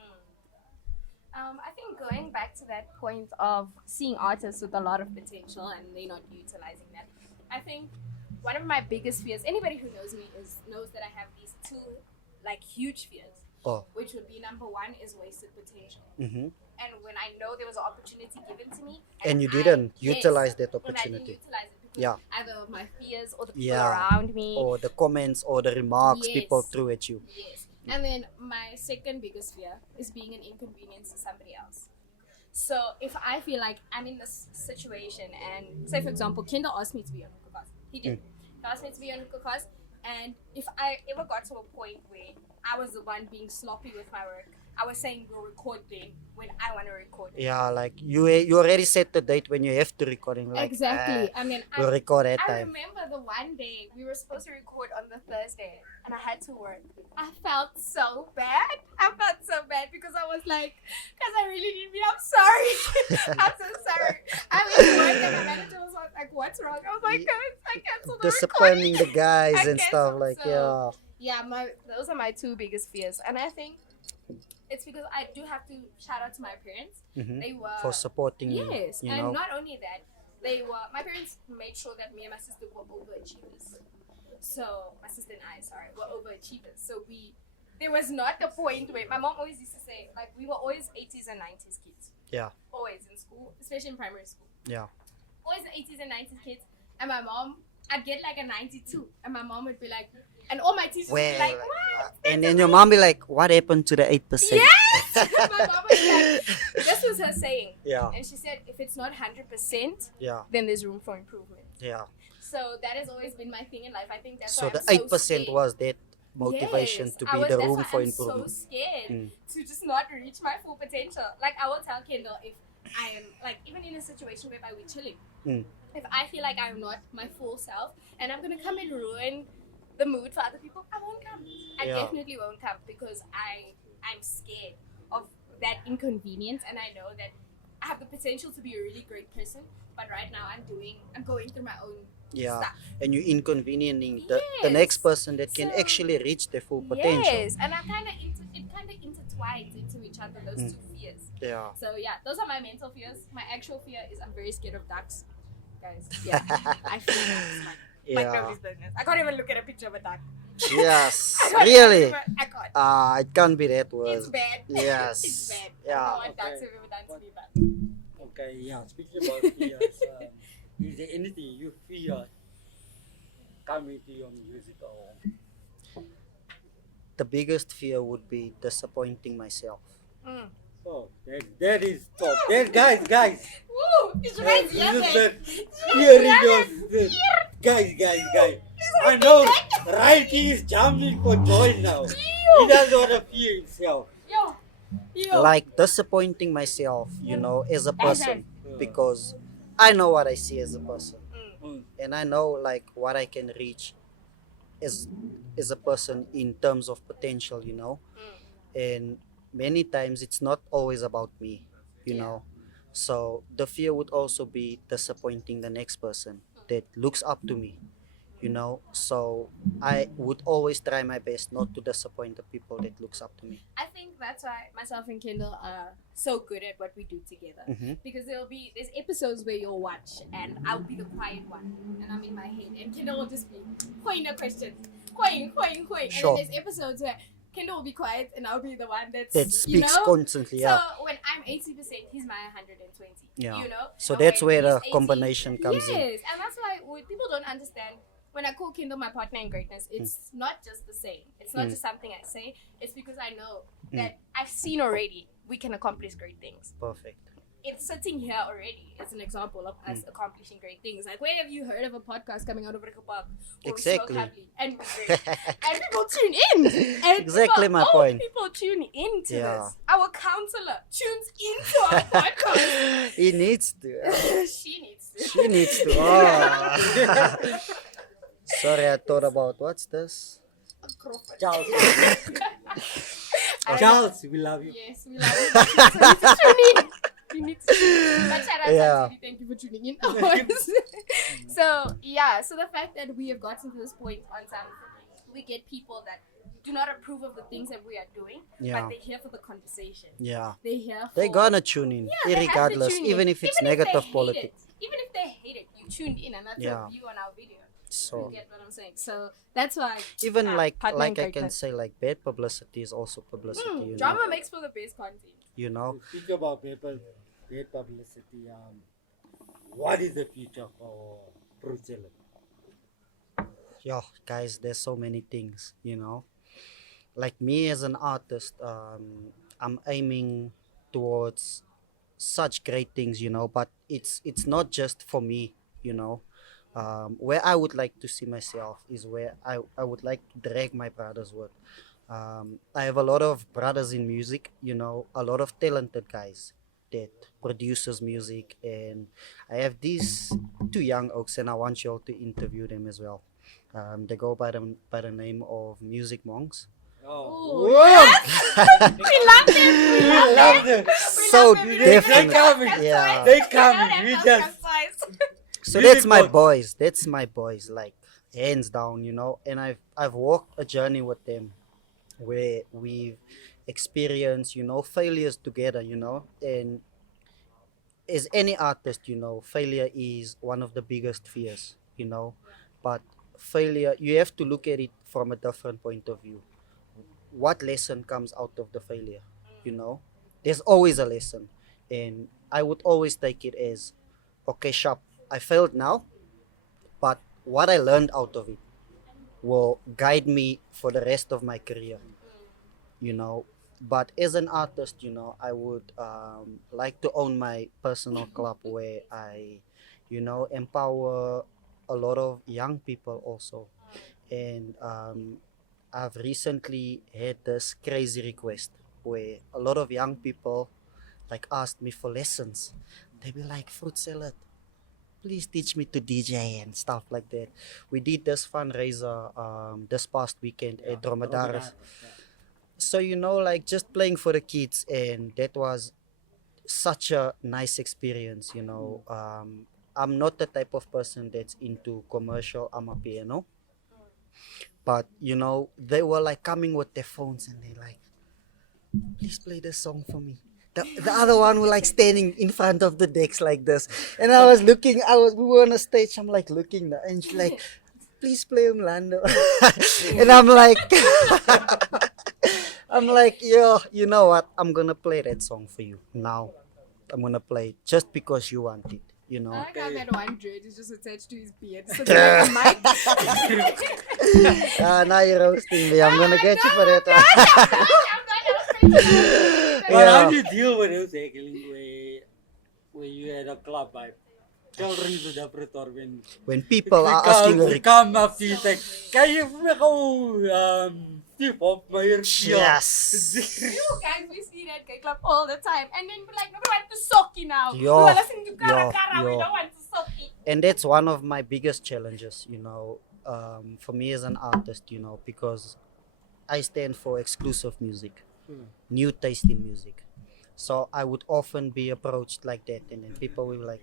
I think going back to that point of seeing artists with a lot of potential and they're not utilizing that, I think one of my biggest fears, anybody who knows me knows that I have these two like huge fears. Oh. which would be number one is wasted potential. Mm-hmm. And when I know there was an opportunity given to me, And you I- didn't yes, utilize that and I didn't opportunity. utilize it because Yeah. either of my fears or the people Yeah. around me. Or the comments or the remarks people Yes. threw at you. Yes. And then my second biggest fear is being an inconvenience to somebody else. So if I feel like I'm in this situation and say for example, Kendall asked me to be on Hookah Cast. He did. He asked me to be on Hookah Cast, and if I ever got to a point where I was the one being sloppy with my work, I was saying we'll record then when I want to record. Yeah, like you already set the date when you have to record. And like, Exactly. I mean, we'll record that I time. remember the one day we were supposed to record on the Thursday and I had to work. I felt so bad. I felt so bad because I was like, guys, I really need me. I'm sorry. I'm so sorry. I went to work and my manager was like, what's wrong? I was like, guys, I canceled the Disappointing the guys I and stuff canceled, like so- Yeah, those are my two biggest fears. And I think it's because I do have to shout out to my parents. Mhm. They were for supporting yes, you and know. not only that, my parents made sure that me and my sister were overachievers. So my sister and I, were overachievers. So there was not a point where my mom always used to say, like, we were always 80s and 90s kids. Yeah. Always in school, especially in primary school. Yeah. Always 80s and 90s kids. And my mom, I'd get like a 92, and my mom would be like, and all my teachers would be like, what? And then your mom be like, what happened to the 8%? Yes! My mom was like, this was her saying. Yeah. And she said, if it's not 100%, Yeah. then there's room for improvement. Yeah. So that has always been my thing in life. I think that's So why the I'm 8% so scared. was that motivation Yes, to I be was- the that's room why for I'm improvement. so scared Mm. to just not reach my full potential. Like I will tell Kendall if I am like even in a situation whereby we're chilling, Mm. if I feel like I'm not my full self and I'm gonna come and ruin the mood for other people, I won't come. I Yeah. definitely won't come because I'm scared of that inconvenience, and I know that I have the potential to be a really great person, but right now I'm going through my own Yeah. stuff. And you inconveniencing the Yes. next person that can So- actually reach their full potential. Yes, and I it kind of intertwines into each other, those Mm. two fears. Yeah. So yeah, those are my mental fears. My actual fear is I'm very scared of ducks, guys. Yeah, I feel it's like Yeah. nobody's business. I can't even look at a picture of a duck. Yes. I can't Really? even- I can't. It can't be that It's worse. bad. Yes. It's bad. I Yeah. don't know what ducks Okay. have ever done to me, but Okay, yeah. Speaking about fears, is there anything you fear coming to your music or? The biggest fear would be disappointing myself. mm. Oh, that is top. That guys. Woo! It's right Listen, hearing your guys. I know Righty is jumping for joy now. He doesn't want to feel himself. Yo. Like disappointing myself, you know, as a person, because I know what I see as a person, Mm. and I know like what I can reach as a person in terms of potential, you know. And many times it's not always about me, you Yeah. know. So the fear would also be disappointing the next person that looks up to me, you know. So I would always try my best not to disappoint the people that looks up to me. I think that's why myself and Kendall are so good at what we do together. Mhm. Because there's episodes where you'll watch and I'll be the quiet one and I'm in my head and Kendall will just be hoing the questions. Hoing. And Sure. then there's episodes where Kendall will be quiet and I'll be the one That you speaks know? constantly, yeah. So when I'm 80%, he's my 120. Yeah. You know? So And that's when where the he's 80, combination comes in. Yes, and that's why people don't understand. When I call Kendall my partner in greatness, it's not just the same. It's not just something I say. It's because I know that I've seen already we can accomplish great things. Perfect. It's sitting here already as an example of us accomplishing great things. Like, where have you heard of a podcast coming out of Hookah Park? Where we smoke Exactly. happily and we drink? And people tune in. And Exactly my point. People tune into Yeah. this. Our counselor tunes into our podcast. He needs to. She needs to. She needs to. Oh. Sorry, I thought about what's this? Charles, I- Charles, we love you. Yes, we love you. So you need to tune in. You need to tune in. But shout out Yeah. to thank you for tuning in. So the fact that we have gotten to this point on time, we get people that do not approve of the things that we are doing, Yeah. but they're here for the conversation. Yeah. They're here for... They're gonna tune in, Yeah, they have to regardless, tune in. even if it's Even if they negative hate politics. it. Even if they hate it, you tuned in and that's Yeah. a view on our video. So You get what I'm saying? So that's why. even like partner like in I can crime. say like bad publicity is also publicity. You know. Drama makes for the best content. You know. Speak about bad publicity. What is the future for Fruit Salad? Yo, guys, there's so many things. You know. Like me as an artist, I'm aiming towards such great things, you know, but it's not just for me, you know. Where I would like to see myself is where I would like to drag my brothers with. I have a lot of brothers in music, you know, a lot of talented guys that produces music, and I have these two young oaks, and I want you all to interview them as well. They go by the name of Music Monks. Oh, Ooh, whoa! We love them. We We love love them. them. So We They definitely. coming. Yeah. They We know coming. them We from just. Customized. So Music that's my Monks. boys. That's my boys. Like hands down, you know. And I've walked a journey with them where we've experienced, you know, failures together, you know. And as any artist, you know, failure is one of the biggest fears, you know. But failure, you have to look at it from a different point of view. What lesson comes out of the failure, you know? There's always a lesson. And I would always take it as, okay, sharp, I failed now, but what I learned out of it will guide me for the rest of my career, you know. But as an artist, you know, I would like to own my personal club where I, you know, empower a lot of young people also. And I've recently had this crazy request where a lot of young people like asked me for lessons. They be like, Fruit Salad, please teach me to DJ and stuff like that. We did this fundraiser this past weekend at Dromedaris. So, you know, like just playing for the kids, and that was such a nice experience, you know. I'm not the type of person that's into commercial Amapiano, but you know, they were like coming with their phones and they like, please play this song for me. The other one were like standing in front of the decks like this, and I was looking. We were on a stage. I'm like looking, and she's like, "Please play Umlando," and I'm like, I'm like, yo, you know what? I'm gonna play that song for you now. I'm gonna play it just because you want it. You know. I like how that one dread is just attached to his beard. So like a mic. Now you're roasting me. I'm gonna get you for that one. But Yeah. how do you deal with those heckling where you had a club vibe? Tell Rinzo the Pretor When people are asking, they come up to you like, can you go Steve off my ear? yes. You guys, we see that gay club all the time. And then we're like, no, we want to socky now. Yo, We are listening to Kara yo, Kara. We yo. don't want to socky. And that's one of my biggest challenges, you know, for me as an artist, you know, because I stand for exclusive music, new taste in music. So I would often be approached like that, and then people will like,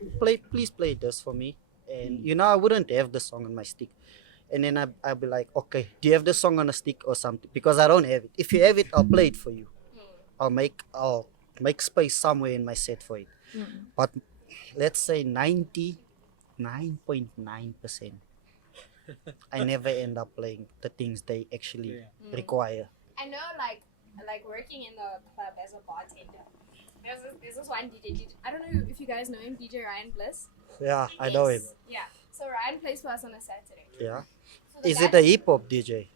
please play this for me. And you know, I wouldn't have the song on my stick. And then I'd be like, okay, do you have the song on a stick or something? Because I don't have it. If you have it, I'll play it for you. I'll make space somewhere in my set for it. But let's say 99.9%, I never end up playing the things they actually require. I know, like working in the club as a bartender. There's this one DJ. I don't know if you guys know him, DJ Ryan Bliss. Yeah, I know him. Yeah. So Ryan plays for us on a Saturday. Yeah. So the Is guy- it a hip hop DJ?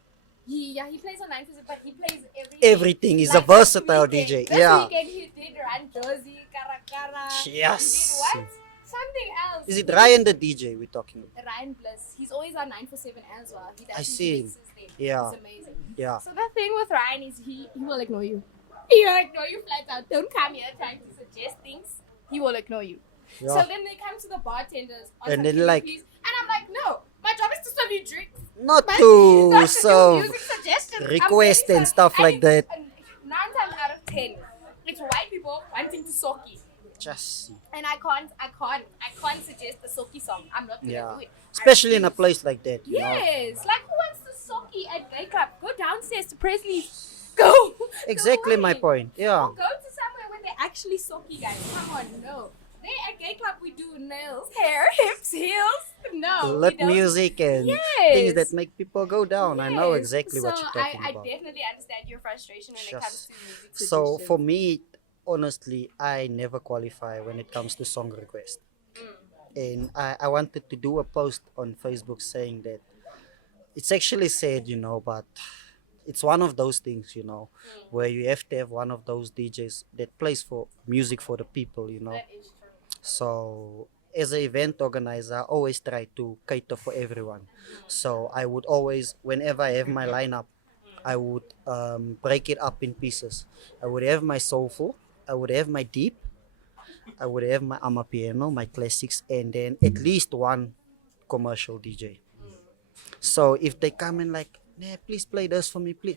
He plays on 9 but he plays everything. Everything. He's a Like this versatile weekend- DJ. This Yeah. weekend he did Run Jersey, Kara Kara. Yes. He did what? Something else. Is it Ryan the DJ we're talking about? Ryan Bliss. He's always on 947 as well. He does I his see him. mixes there. Yeah. He's amazing. Yeah. So the thing with Ryan is he will ignore you. He will ignore you flat out. Don't come here trying to suggest things. He will ignore you. Yeah. So then they come to the bartenders. And then "Can you like- please?" And I'm like, no, my job is to serve you drinks. Not Not to do serve music suggestions. I'm requests very and sorry. stuff like it's- that. 9 times out of 10, it's white people wanting to socky. Just And I can't suggest a socky song. I'm not gonna Yeah. do it. I especially in a refuse. place like that, you know. Yes, like who wants to socky at gay club? Go downstairs to Presley's. Go. Exactly Go my away. point. Yeah. Or go to somewhere where they actually socky, guys. Come on, no. Hey, at gay club we do nails, hair, hips, heels. No, we Lip don't. music and Yes. things that make people go down. I know Yes. exactly what So you're talking I about. definitely understand your frustration when it comes Yes. to music So suggestions. for me, honestly, I never qualify when it comes to song request. And I wanted to do a post on Facebook saying that it's actually sad, but it's one of those things, where you have to have one of those DJs that plays for music for the people. That is true. So as an event organizer, I always try to cater for everyone. So I would always, whenever I have my lineup, I would break it up in pieces. I would have my soulful, I would have my deep, I would have my Amapiano, my classics, and then at least one commercial DJ. So if they come and like, nah, please play this for me, please.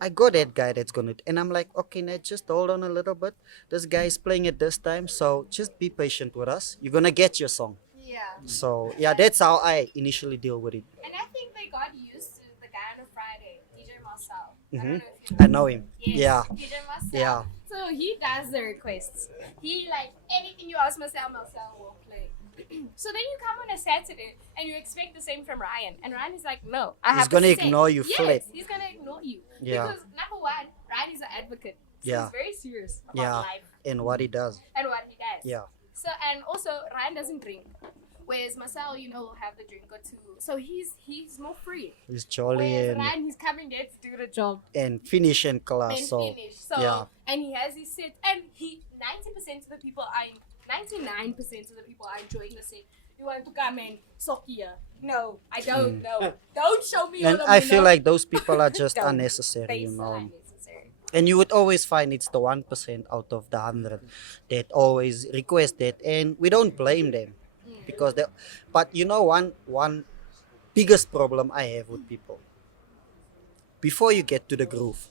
I got that guy that's gonna, and I'm like, okay, Ned, just hold on a little bit. This guy is playing it this time, so just be patient with us. You're gonna get your song. Yeah. So yeah, that's how I initially deal with it. And I think they got used to the guy on a Friday, DJ Marcel. I Hmm. don't know if you I know him. Yes, Yeah, DJ Marcel. yeah. So he does the requests. He like anything you ask Marcel, Marcel will play. So then you come on a Saturday and you expect the same from Ryan, and Ryan is like, "No, I He's have gonna a set." ignore you Yes, flat. he's gonna ignore you. Yeah. Because number one, Ryan is an advocate. So Yeah. he's very serious about Yeah. life And what he does. and what he does. Yeah. So and also Ryan doesn't drink, whereas Marcel, will have the drink or two. So he's more free. He's jolly Whereas and Ryan, he's coming there to do the job finish in class. and So finish. So yeah. and he has his set, and 90% of the people are 99% of the people are enjoying the set. You want to come and sock here? No, I don't. No, don't show me. And all of I me, feel no. like those people are just Don't. unnecessary, They so unnecessary. And you would always find it's the 1% out of the 100 that always request it, and we don't blame them because they. But one biggest problem I have with people. Before you get to the groove,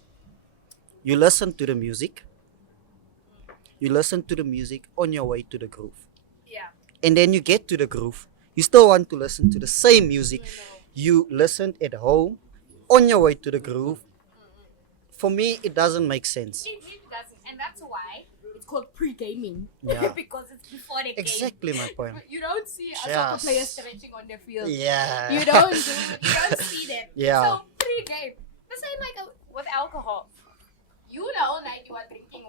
you listen to the music. You listen to the music on your way to the groove, Yeah. and then you get to the groove. You still want to listen to the same music you listened at home on your way to the groove. For me, it doesn't make sense. It doesn't, and that's why it's called pre-gaming. Yeah. Because it's before the game. Exactly my point. You don't see a soccer Yes. player stretching on the field. Yeah. You don't see that. Yeah. So pre-game, the same like with alcohol. You know, like you are drinking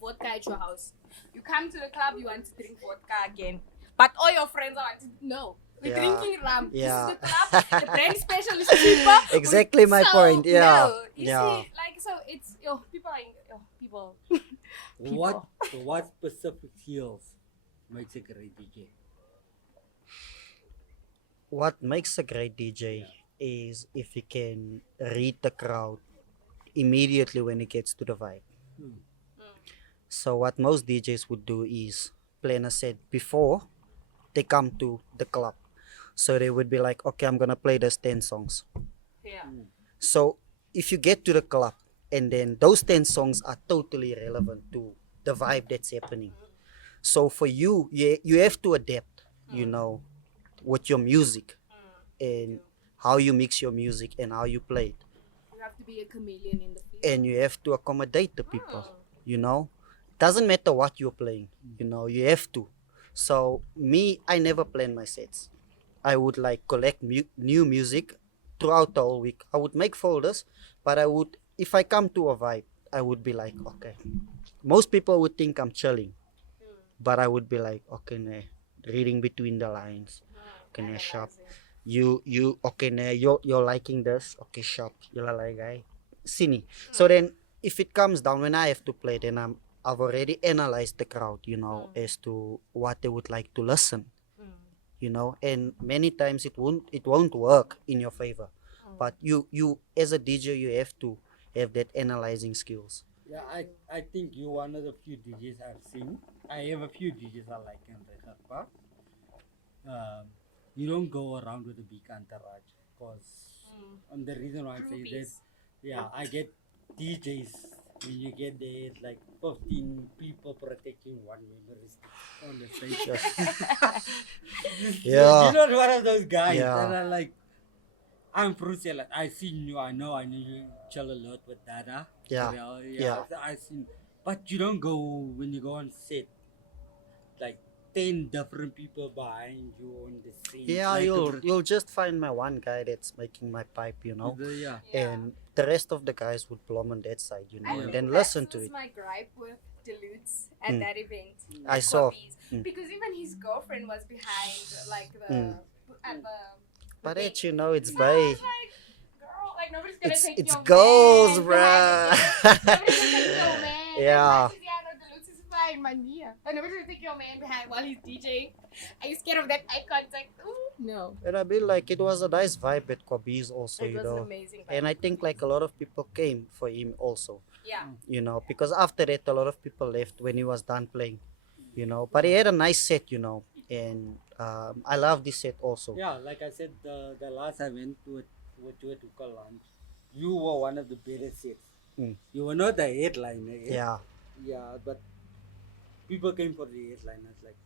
vodka at your house. You come to the club, you want to drink vodka again, but all your friends are like, no, we're Yeah. drinking rum. Yeah. This is the club. The brand special is cheaper. Exactly my point, yeah. No, you Yeah. see, like so, it's people are people. What specific skills makes a great DJ? What makes a great DJ is if he can read the crowd immediately when it gets to the vibe. So what most DJs would do is plan a set before they come to the club. So they would be like, okay, I'm gonna play those 10 songs. Yeah. So if you get to the club and then those 10 songs are totally relevant to the vibe that's happening. So for you have to adapt, with your music and how you mix your music and how you play it. You have to be a chameleon in the field. And you have to accommodate the people, Doesn't matter what you're playing, you have to. So me, I never plan my sets. I would like collect new music throughout the whole week. I would make folders, but if I come to a vibe, I would be like, okay. Most people would think I'm chilling, but I would be like, okay, nah, reading between the lines. Okay, nah, sharp. You, okay, nah, you're liking this. Okay, sharp. You're like, guy. Sini. So then, if it comes down when I have to play, then I've already analyzed the crowd, as to what they would like to listen. And many times it won't work in your favor. But you as a DJ, you have to have that analyzing skills. Yeah, I think you're one of the few DJs I've seen. I have a few DJs I like in Reserva. You don't go around with a big entourage because the reason why I say this, I get DJs when you get there like 15 people protecting one member on the stage. Yeah. You're not one of those guys Yeah. that are like, I'm Bruce. Like, I seen you. I know you chill a lot with Dada. Yeah. So I seen, but you don't go when you go on set. Like 10 different people behind you on the scene. Yeah, Like you'll just find my one guy that's making my pipe, you know, Yeah. and the rest of the guys would plumb on that side, you know, I and think then that listen to was it. my gripe with Deludes at Mm. that event. I at saw. Kwappies. Mm. Because even his girlfriend was behind, like the Mm. at the. But thing. it's, you know, it's So I bay. was like, girl, like nobody's gonna take It's your goals, man behind the bruh. gate. Nobody's gonna take your man. Yeah. Deludes is fine, man. Yeah. And nobody's gonna take your man behind while he's DJing. Are you scared of that eye contact? Ooh, no. And I mean, like, it was a nice vibe at Kwabi's also, It you was an know. amazing. And I think, like, a lot of people came for him also, Yeah. you know, because after that, a lot of people left when he was done playing, you know. But he had a nice set, you know, and I love this set also. Yeah, like I said, the last I went to a Hookah lunch, you were one of the better sets. Mm. You were not the headliner. Yeah. Yeah, but people came for the headliners. Like,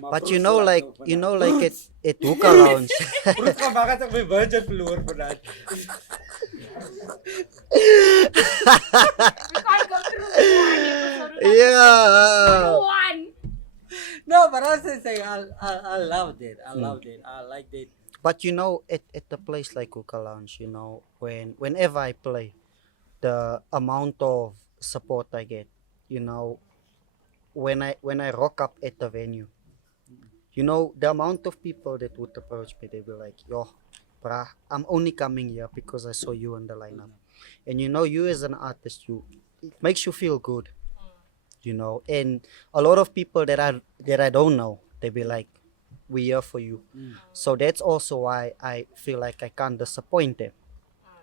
But you know, like, at Hookah Lounge. Terus kau makan sampai budget keluar penat. We can't go through one episode without Yeah. one. No, but I was saying, I loved it. I loved it. I liked it. But you know, at a place like Hookah Lounge, you know, whenever I play, the amount of support I get, you know, when I rock up at the venue, you know, the amount of people that would approach me, they be like, yo, brah, I'm only coming here because I saw you on the lineup. And you know, you as an artist, it makes you feel good, you know. And a lot of people that I don't know, they be like, we here for you. So that's also why I feel like I can't disappoint them,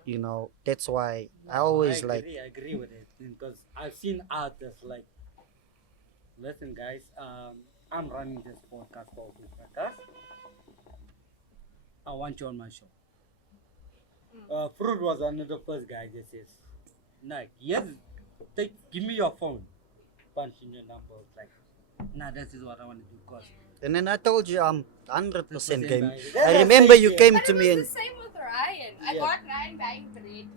you know. That's why I always I agree with it, because I've seen artists like, listen guys, I'm running this podcast called Hookah Cast. I want you on my show. Fruit was one of the first guys that says, nah, yes, give me your phone, punch in your number. It's like, nah, that is what I want to do. Cause And then I told you I'm 100% game. That's I the remember same you here. came But to it me was and the same with Ryan. I Yeah. got Ryan buying bread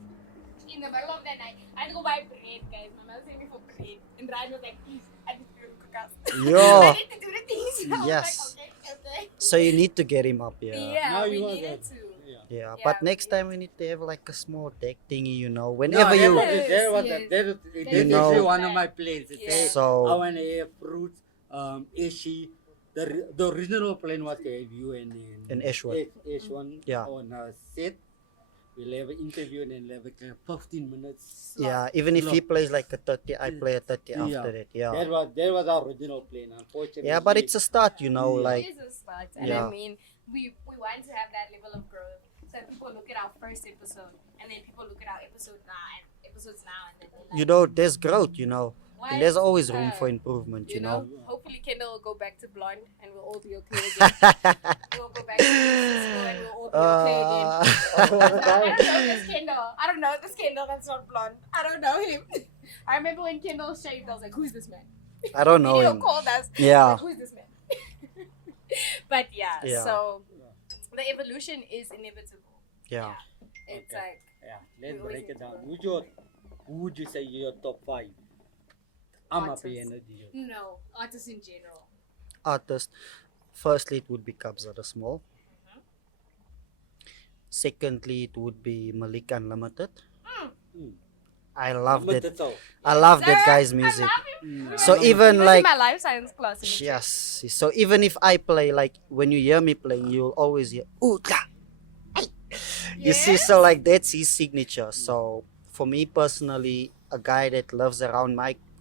in the middle of the night. I had to go buy bread, guys. My mom sent me for bread. And Ryan was like, please, I need to do Hookah Cast. Yo. I need to do the things. I was Yes. like, okay. so you need to get him up here. Yeah, Now we you are needed that. to. Yeah. Yeah, Yeah, but we next need time we need to have like a small deck thingy, you know. No, Whenever that you, was it. That was Yes. it. That You is know- actually one of my plans. It Yeah. says, So- I want to have fruits, Ishi. The original plan was to have you and Ashwan. Ashwan Yeah. on a set. We'll have an interview and then have like a 15 minutes. yeah, even if he plays like a 30, I play a 30 Yeah. after that. Yeah, That was our original plan. Unfortunately, yeah, but it's a start, you know. Yeah. Like It is a start. And Yeah. I mean, we want to have that level of growth. So people look at our first episode and then people look at our episodes now and then they're like, you know, there's growth, you know, why and there's is always this room her? for improvement, you know. Hopefully Kendall will go back to blonde and we'll all be okay again. We'll go back to school and we'll all be okay again. I don't know this Kendall. I don't know this Kendall that's not blonde. I don't know him. I remember when Kendall shaved, I was like, who's this man? I don't know Video him. called us. Yeah, Like, who's this man? But yeah, Yeah. so the evolution is inevitable. yeah. It's Okay. like, Yeah, let's We always break need it to down. grow. Who would you say your top 5? Artists. Amapiano DJ. no, artists in general. Artist. Firstly, it would be Kabza the Small. Secondly, it would be Malik Unlimited. Mm. I love that. Limited soul. I love that Sir, guy's I music. love him. Mm. So He even was like in my life science class. in the church. yes, so even if I play, like when you hear me playing, you'll always hear ooh ka. You see, so like that's his signature. So for me personally, a guy that lives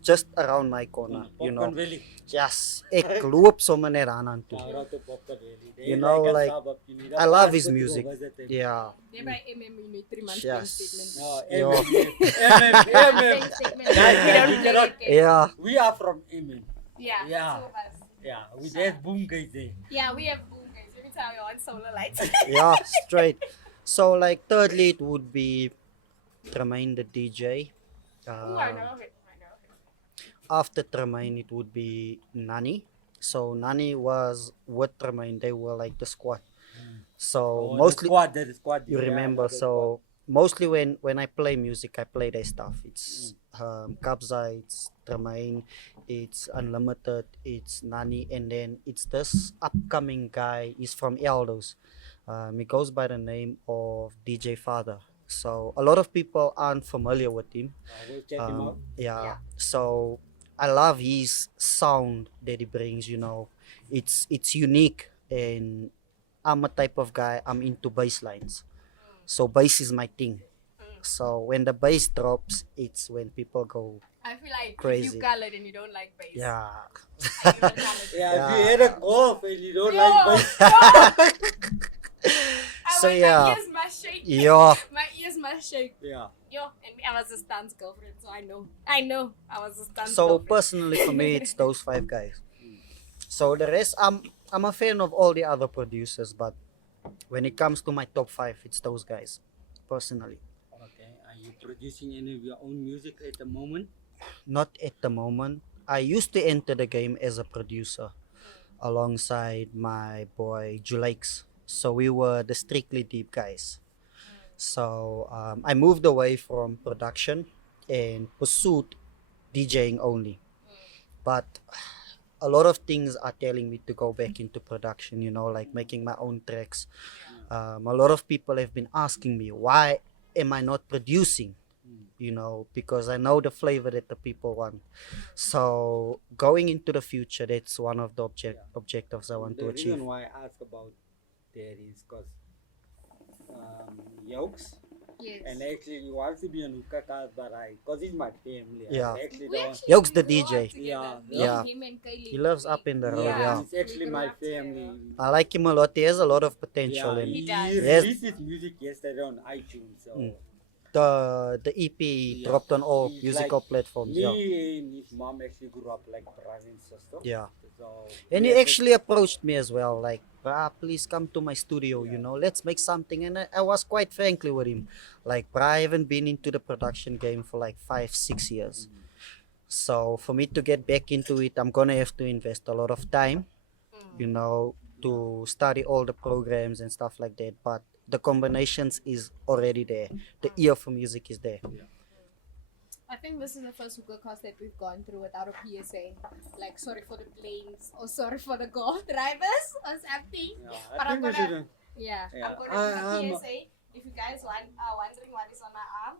just around my corner, you know. Popcorn Valley. Yes, ek loop sommer net aan toe. Shout out to Popcorn Valley. They You know, a like, suburb. You need I a love pass his to go music. visit them. Yeah, They're by you need 3 months Yes. statement. No, Yo. MM. Statement. Guys, We don't you play cannot- that game. yeah. We are from MM. Yeah. Yeah. Two of us. Yeah, we there's boom guys there. Yeah, we have boom guys. Let me tell you on solar lights. Yeah, straight. So like thirdly, it would be Tremaine the DJ. Ooh, I know it. After Tremaine, it would be Nani. So Nani was with Tremaine. They were like the squad. So Oh, mostly the squad. you remember. the So mostly when I play music, I play their stuff. It's Kabza, it's Tremaine, it's Unlimited, it's Nani, and then it's this upcoming guy. He's from Eldos. He goes by the name of DJ Father. So a lot of people aren't familiar with him. We'll check him out. Yeah. Yeah. So I love his sound that he brings. It's unique, and I'm a type of guy. I'm into bass lines. So bass is my thing. So when the bass drops, it's when people go I feel like if crazy. you colored and you don't like bass. Yeah. I feel colored. Yeah, if you Yeah. had a cough and you don't Yo, like bass. yo. So, yeah. My ears must shake. Yeah. My ears must shake. Yeah. Yo, and I was a Stan's girlfriend, so I know. I was a Stan's So girlfriend. personally for me, it's those five guys. So the rest, I'm a fan of all the other producers, but when it comes to my top five, it's those guys. Personally, Okay. Are you producing any of your own music at the moment? not at the moment. I used to enter the game as a producer alongside my boy Julakes. So we were the Strictly Deep guys. So I moved away from production and pursued DJing only. But a lot of things are telling me to go back into production, like making my own tracks. A lot of people have been asking me, why am I not producing? Because I know the flavor that the people want. So going into the future, that's one of the objectives I want The to achieve. reason why I ask about that is because Yokes, Yes. and actually he wants to be on Hookah Cast, but because he's my family. Yeah. I actually We don't. actually Yoke's the grew up DJ. together. Yeah. Me, Yeah. him and Kylie. He lives up in the road, Yeah, yeah. he's actually We my grew up family. together. I like him a lot. He has a lot of potential. Yeah, And He he does. Yes. released his music yesterday on iTunes. So the EP Yeah. dropped on all He's musical like platforms. me Yeah. and his mom actually grew up like brother and sister. Yeah. So And we he have actually approached me as well, like, please come to my studio, Yeah. let's make something. And I was quite frankly with him. Like, I haven't been into the production game for like 5-6 years. So for me to get back into it, I'm gonna have to invest a lot of time, to study all the programs and stuff like that. But the combinations is already there. The ear for music is there. I think this is the first Hookah Cast that we've gone through without a PSA. Like, sorry for the planes, or sorry for the golf drivers, or something. Yeah, But I I'm think we gonna- should. Yeah, Yeah. I'm gonna do I'm- a PSA. If you guys are wondering what is on my arm,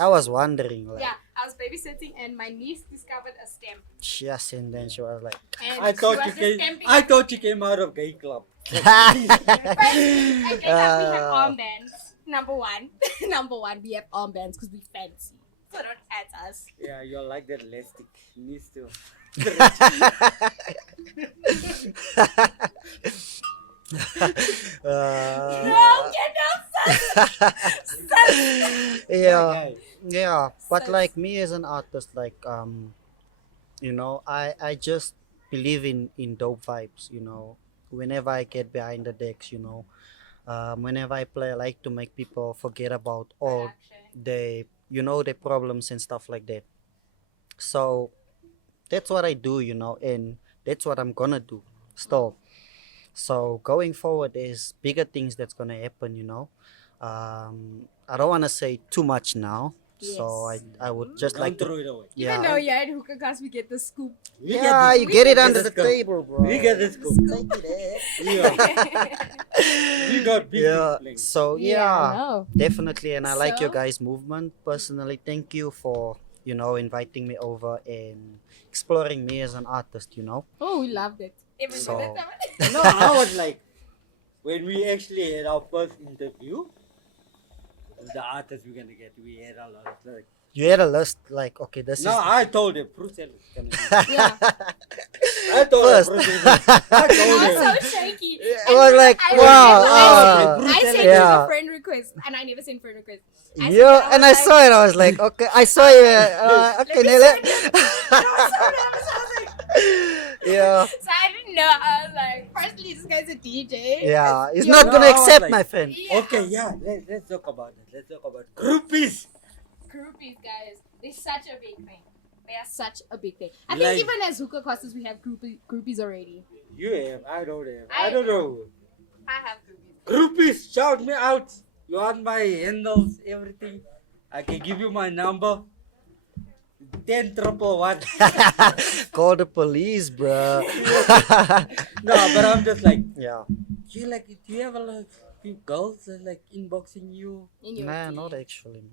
I was wondering, like, Yeah, I was babysitting and my niece discovered a stamp. yes, and then she was like, And I she thought was you just came. stamping I thought you came out of gay club. First, I think that we have Uh, armbands. Number one. Number one, we have armbands because we fancy. So don't add us. Yeah, you're like that elastic. Needs to. No, get out, yeah, Guy. yeah. But Sus. like me as an artist, like I just believe in dope vibes. Whenever I get behind the decks, whenever I play, I like to make people forget about all the their problems and stuff like that. So that's what I do, and that's what I'm gonna do still. So going forward, there's bigger things that's gonna happen. I don't want to say too much now, so Yes. I would just Don't like to. throw it away. Even though you're at Hookah Cast, we get the scoop. We Yeah, get you this- get it we under get the this table, bro. We get this scoop. Take it, Yeah. We got big yeah. things. So I yeah, know. definitely, and I like your So? guys' movement personally. Thank you for inviting me over and exploring me as an artist. Oh, we loved it. Every So- minute of it. No, I was like, when we actually had our first interview, the artists we're gonna get, we had a lot of like. You had a list like, okay, this No, is I told him, Bruce is gonna be. Yeah. I told First. him, Bruce is I I told was him. so shaky. It And was like, I wow, remember I Bruce sent Ellis. you Yeah. a friend request, and I never sent friend request. I sent yeah, it, and was I saw it. I was like, okay, I saw you. Okay, me Nele. send it. I was so nervous. I was like, Yeah, so I didn't know. I was like, firstly, this guy's a DJ. yeah. He's Yo, not gonna I was accept, like- my friend. Yeah. Okay, yeah, let's talk about it. Let's talk about groupies. Groupies, guys. They're such a big thing. They are such a big thing. I Like- think even as hookah casters, we have groupies already. You have, I don't have. I I don't know. I have groupies. Groupies, shout me out. You want my handles, everything? I can give you my number. 10 111. Call the police, bro. No, but I'm just like, Yeah. do you have a lot of girls that like inboxing you? In your Nah, team. not actually.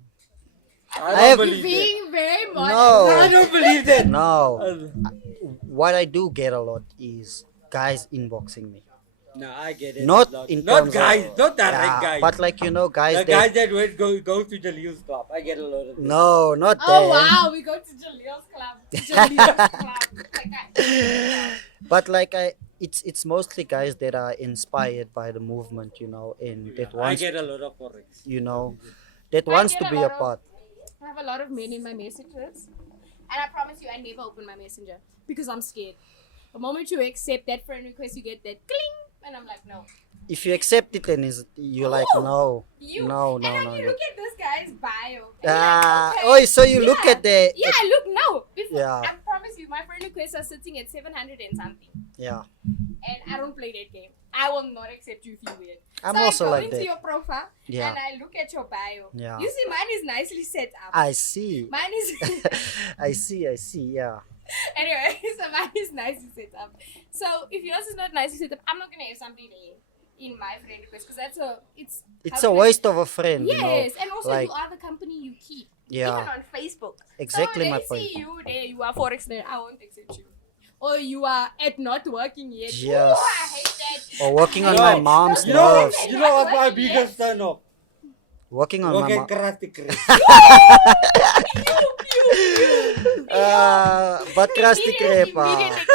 I I don't have- believe that. Being very modern. I No. don't believe that. No. Uh, What I do get a lot is guys inboxing me. No, I get it. Not a lot. in Not terms guys, of, not direct yeah, guys. but like guys The that guys that would go to the Leos Club. I get a lot of them. no, not Oh them. wow, we go to Jalil's club. Jalil's club. Like that. But like it's mostly guys that are inspired by the movement, and that I wants, get a lot of forex. that I wants get to a be lot a of- part. I have a lot of men in my messages, and I promise you, I never open my messenger because I'm scared. The moment you accept that friend request, you get that cling, and I'm like, no. If you accept it, then you're like, no, You no, and no, then no, you no. look at this guy's bio. And Ah, you're like, okay, so you look yeah. at the Yeah, I look no. Before, Yeah. I promise you, my friend requests are sitting at 700 and something, yeah. and I don't play that game. I will not accept you if you weird. I'm So also I go like into that. your profile Yeah. and I look at your bio. Yeah. You see, mine is nicely set up. I see. Mine is I see. Yeah. anyway. So mine is nicely set up. So if yours is not nicely set up, I'm not gonna have somebody there in my friend request because it's It's how a can I- waste of a friend. Yes, and also like- you are the company you keep. Yeah. Even on Facebook. Exactly so my they point. see you there, you are forex there, I won't accept you. Or you are at not working yet. Yes. Oh, I hate that. Or working on No, my mom's You know, nerves. you know what my biggest turn off? Working on Look my at mom. Karate Chris. But Krusty Immediately Crepa.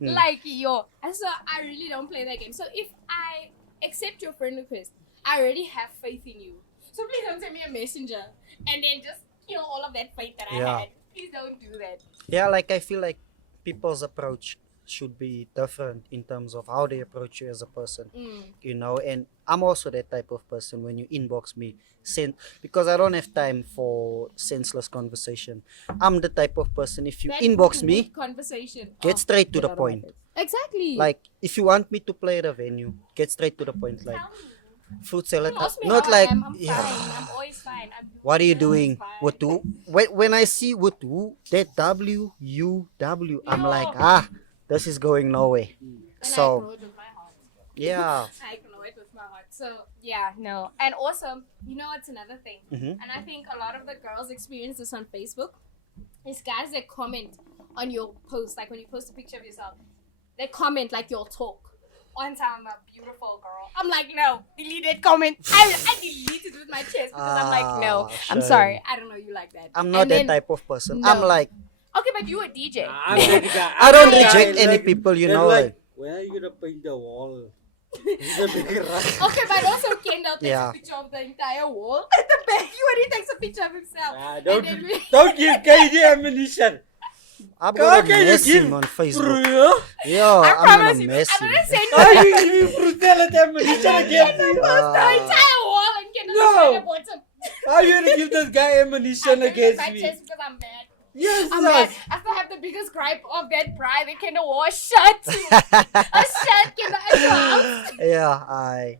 no. Like, yo. And so I really don't play that game. So if I accept your friend request, I already have faith in you. So please don't send me a messenger and then just kill all of that faith that I Yeah. had. Please don't do that. Yeah, like I feel like people's approach should be different in terms of how they approach you as a person, and I'm also that type of person. When you inbox me, because I don't have time for senseless conversation. I'm the type of person, if you That inbox me, good conversation. get straight to get the out of my point. face. Exactly. Like if you want me to play at a venue, get straight to the point. Like Tell me. fruit salad, Don't ask me not how like I am. I'm yeah. fine. I'm always fine. What are you always doing? fine. What do? When I see what do that WUW, I'm like, this is going nowhere. And I So know it with my heart. yeah, I know it with my heart. So yeah, no. And also, you know what's another thing? Mhm. And I think a lot of the girls experience this on Facebook. Is guys that comment on your post, like when you post a picture of yourself, they comment like your talk. One time, a beautiful girl. I'm like, no, delete that comment. I delete it with my chest because I'm like, no, I'm shame. sorry. I don't know you like that. I'm not And that then- type of person. No. I'm like, Okay, but you a DJ. I'm that guy. I don't I'm that reject guy, any like, people, they're know. Like, when are you gonna paint the wall? It's a big rush. Okay, but also Kendall takes Yeah. a picture of the entire wall at the back. He already takes a picture of himself. Don't, And then we- don't give KD ammunition. I'm How gonna can you mess give him on Facebook. Bro, Yo, I I'm promise gonna you, mess I'm him. gonna send how you you give fruit salad ammunition against the him? entire wall and Kendall No. is at the bottom. How you gonna give this guy ammunition I'm doing against my me? chest because I'm mad. Yes, I'm mad. sir. I still have the biggest gripe of that bride that Kendall wore a shirt to. A shirt, Kendall, at your house. Yeah,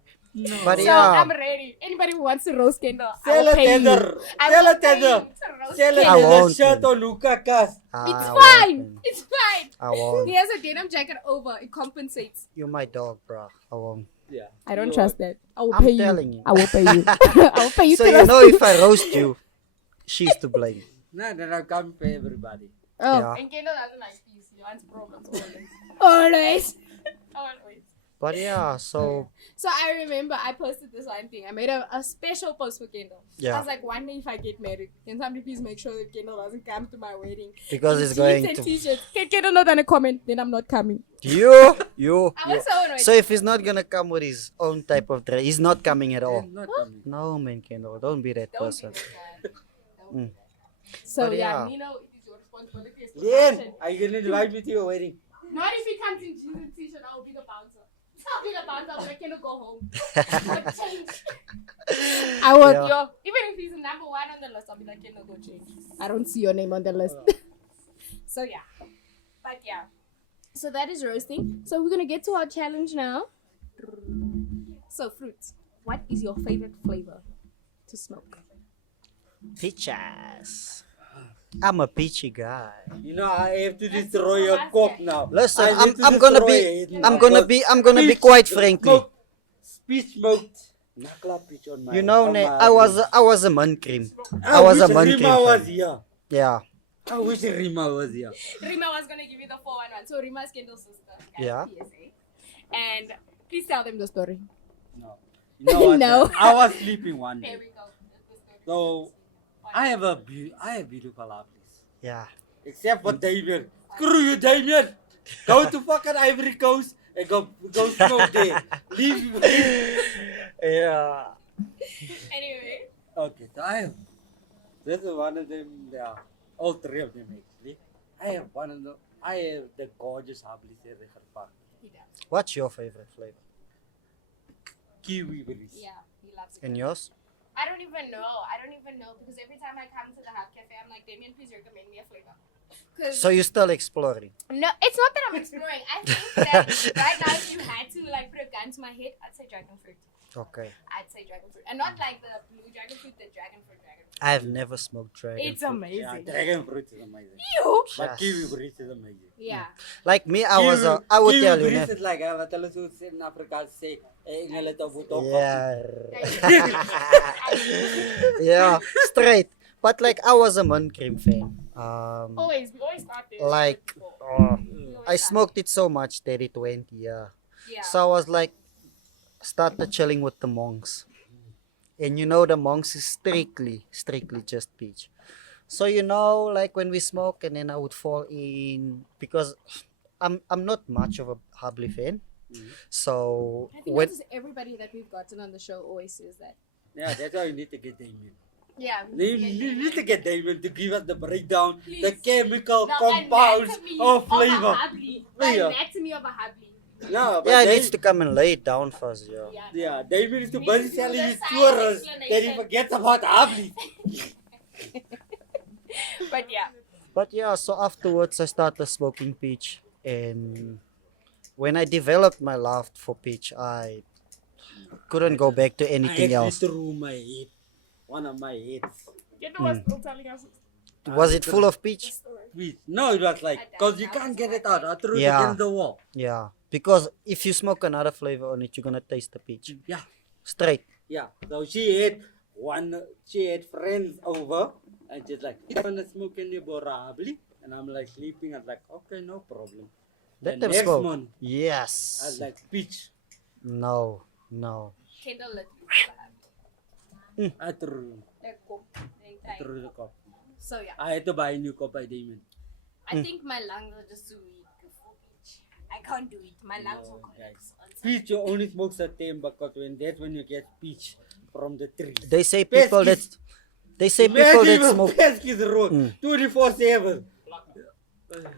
but So yeah, I'm ready. Anybody who wants to roast Kendall, I Sell will a pay you. tether. I Sell will a pay you tether. to roast Sell a Kendall. I tether won't. shirt on Hookah Cast. It's I fine. won't. It's fine. I won't. He has a denim jacket over. It compensates. You're my dog, bro. I won't. Yeah. I don't You trust that. I will I'm pay you. telling you. I will pay you. I will pay you So to you roast know, if I roast you, she's to blame. Nah, then I'll come for everybody. Oh, Yeah. and Kendall doesn't like peace. He wants problems always. Always. But yeah, so So I remember I posted this one thing. I made a special post for Kendall. Yeah. I was like, one day if I get married, can somebody please make sure that Kendall doesn't come to my wedding? because In it's jeans going and to t-shirts. Can Kendall not gonna comment? Then I'm not coming. you. I was so annoyed. So if he's not gonna come with his own type of dress, he's not coming at all. Then not coming. No, man, Kendall, don't be that Don't person. do that. Don't Mm. do that. So But yeah, yeah. Nino, it is your responsibility as Len, production. are you gonna invite me to your wedding? Not if he comes in jeans and t-shirt, I'll be the bouncer. I'll be the bouncer, but I cannot go home. I'll change. I would, Yeah. even if he's number one on the list, I'll be like, cannot go change. I don't see your name on the list. So yeah. But yeah. So that is roasting. So we're gonna get to our challenge now. So fruits. what is your favorite flavor to smoke? Peaches. I'm a peachy guy. You know, I have to destroy your cop now. Listen, I have to I'm gonna destroy be it I'm now. gonna be I'm gonna be Peach quite frankly. smoked- Peach smoked. Nakla peach on my. You know, on ne, my I was a man cream. I I was a wish man Rima was cream. here. Yeah. I wish Rima was here. Rima was gonna give you the 411. So Rima's Kendall's sister. Yeah. PSA. And please tell them the story. No. You know what? No. I was sleeping one There day. we go. So I have beautiful lovelies. Yeah. Except for Damien. Screw you, Damien. Go to fucking Ivory Coast and go smoke there. Leave me. Yeah. Anyway. Okay, so this is one of them. Yeah, all three of them actually. I have the gorgeous Hablis here in Park. He does. What's your favorite flavor? Kiwi berries. Yeah, he loves it. And yours? I don't even know because every time I come to the Hub Cafe, I'm like, Damien, please recommend me a flavor. So you're still exploring? No, it's not that I'm exploring. I think that right now, if you had to like put a gun to my head, I'd say dragon fruit. Okay. I'd say dragon fruit, and not like the blue dragon fruit, the dragon fruit. I've never smoked dragon It's fruit. amazing. Yeah, dragon fruit is amazing. You? But Yes. kiwi berries is amazing. Yeah. Like me, I would Kiwi tell you. berries Ne? is like what hulle so sê in Afrikaans sê, engele te voet op. Yeah. Yeah, straight. But like I was a man cream fan. Always, we always start there. Like We always I start. smoked it so much, 30-20, yeah. Yeah. So I was like, started chilling with the monks. And you know the monks is strictly just peach. So you know, like when we smoke and then I would fall in because I'm not much of a Habli fan. So I think when that's everybody that we've gotten on the show always says that. Yeah, that's why you need to get Damien. Yeah. You need to get Damien to give us the breakdown, the Please. chemical Now, compounds anatomy of flavor. a habli. Yeah. The anatomy of a habli. No, but yeah, it they- needs to come and lay it down first, yeah. Yeah, David is too We busy need to selling do his the tours science that he forgets about Habli. But yeah. But yeah, so afterwards I started smoking peach, and when I developed my love for peach, I couldn't go back to anything else. Threw my head, one of my heads. Kendall was still telling us Was it full of peach? the story. Sweet. No, it was like, cause you can't get it out. I threw it Yeah. against the wall. Yeah, because if you smoke another flavor on it, you're gonna taste the peach Yeah, straight. yeah. So she had friends over, and she's like, "You wanna smoke any more Habli?" And I'm like sleeping. I'm like, "Okay, no problem." Let The them next smoke. month, I was Yes. like, "Peach." No. Kendall lit. I threw the cup. So yeah. I had to buy a new cup by Damon. I think my lungs are just too weak for peach. I can't do it. My lungs will No, collapse. on Peach, you only smoke certain because that's when you get peach from the tree. They say people that smoke. Pesky's road 24/7. Sunday.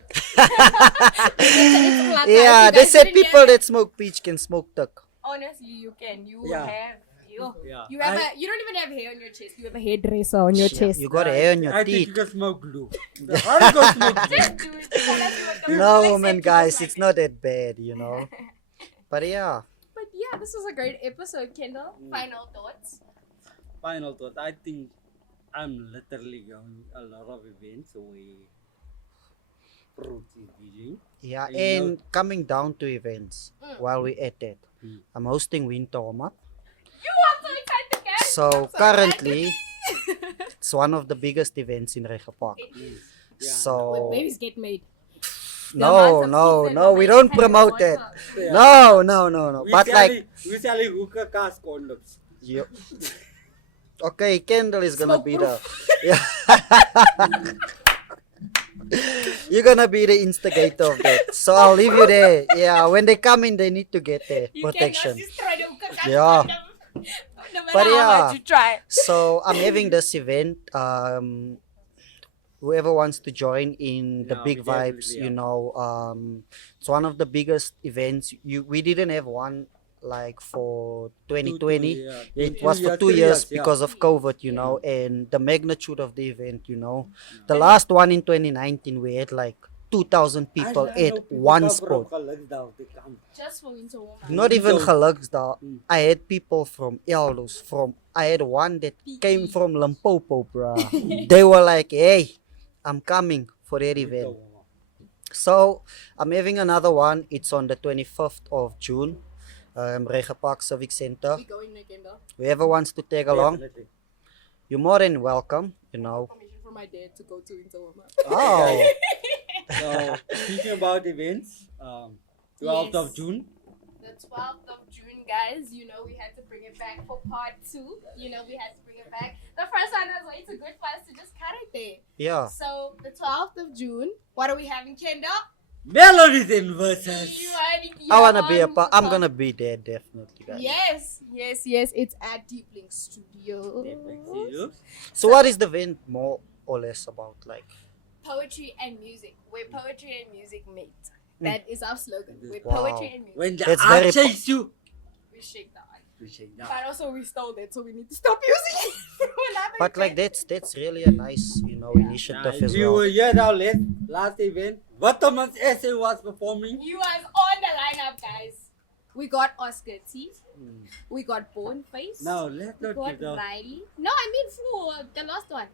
Yeah, they say people that smoke peach can smoke tuck. Honestly, you can. You Yeah. have. Yeah. You have you don't even have hair on your chest. You have a hairdresser on your chest. You got hair on your I think you teeth. can smoke glue. How do you go smoke glue? Just do it. No, man, guys, it's not that bad, you know. But yeah, But yeah, this was a great episode, Kendall. Final thoughts. Final thought, I think I'm literally going a lot of events where fruit is DJing. yeah, You and coming down to events while we at it, Mm. I'm hosting Winter Warm Up. You are so excited, guys. So currently, it's one of the biggest events in Recha Park. Yeah. When So babies get made. no, we don't promote it. Yeah. No. But like, we selling hookah cast condoms. you, okay, Kendall is gonna be the, yeah. You're gonna be the instigator of that. So I'll leave you there. Yeah, when they come in, they need to get the You protection. cannot destroy the hookah cast Yeah. condom. No matter But how yeah. much you try. So I'm having this event. Whoever wants to join in the Yeah, big we definitely vibes, are. you know, it's one of the biggest events. We didn't have one like for 2020. Yeah. It was for 2 3 years yeah. because of COVID, you know, and the magnitude of the event, you know. The last one in 2019, we had like 2,000 people I at know people one come spot. from Gelukdal to come. Just for winter warm-up. Not even So- Geluksdal. I had people from Elders, I had one that came from Limpopo, bruh. They were like, hey, I'm coming for that event. So I'm having another one. It's on the 25th of June. Rega Park Civic Center. We going again though. Whoever wants to tag along, Definitely. you're more than welcome, you know. Permission from my dad to go to winter warm-up. Oh, So speaking about events, 12th of Yes. June. The 12th of June, guys, you know, we had to bring it back for part 2. You know, we had to bring it back. The first one was way too good for us to just cut it there. yeah. So, the 12th of June, what are we having, Kenda? Melodies and verses. I wanna be a part. I'm gonna be there definitely, guys. Yes. It's at Deep Link Studio. So what is the event more or less about? Like, Poetry and music. Where poetry and music meet. That is our slogan. Where Wow. poetry and music. When the That's art very shakes you. We shake that one. You shake down. But also we stole that, so we need to stop using it. but like that's really a nice, you know, initiative as You well. were here now last event. Waterman's essay was performing. You was on the lineup, guys. We got Oscar T. We got Boneface. Now let's We not got give the Riley. No, I mean for the last one.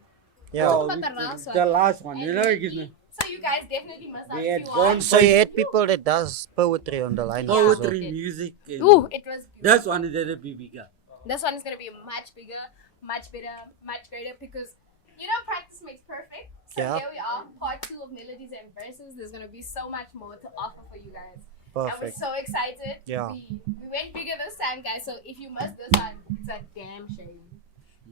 Yeah. Oh, Talking about the last one. the last one. And You know, Ricky. give me So you guys definitely must have We had you Bone- on. So you had people that does poetry on the lineup as well. poetry, music. And Ooh, it was beautiful. that's one is gonna be bigger. This one is gonna be much bigger, much better, much greater because you know practice makes perfect. So Yeah. here we are, part 2 of melodies and verses. There's gonna be so much more to offer for you guys. And we're Perfect. so excited. Yeah. We went bigger this time, guys. So if you missed this one, it's a damn shame.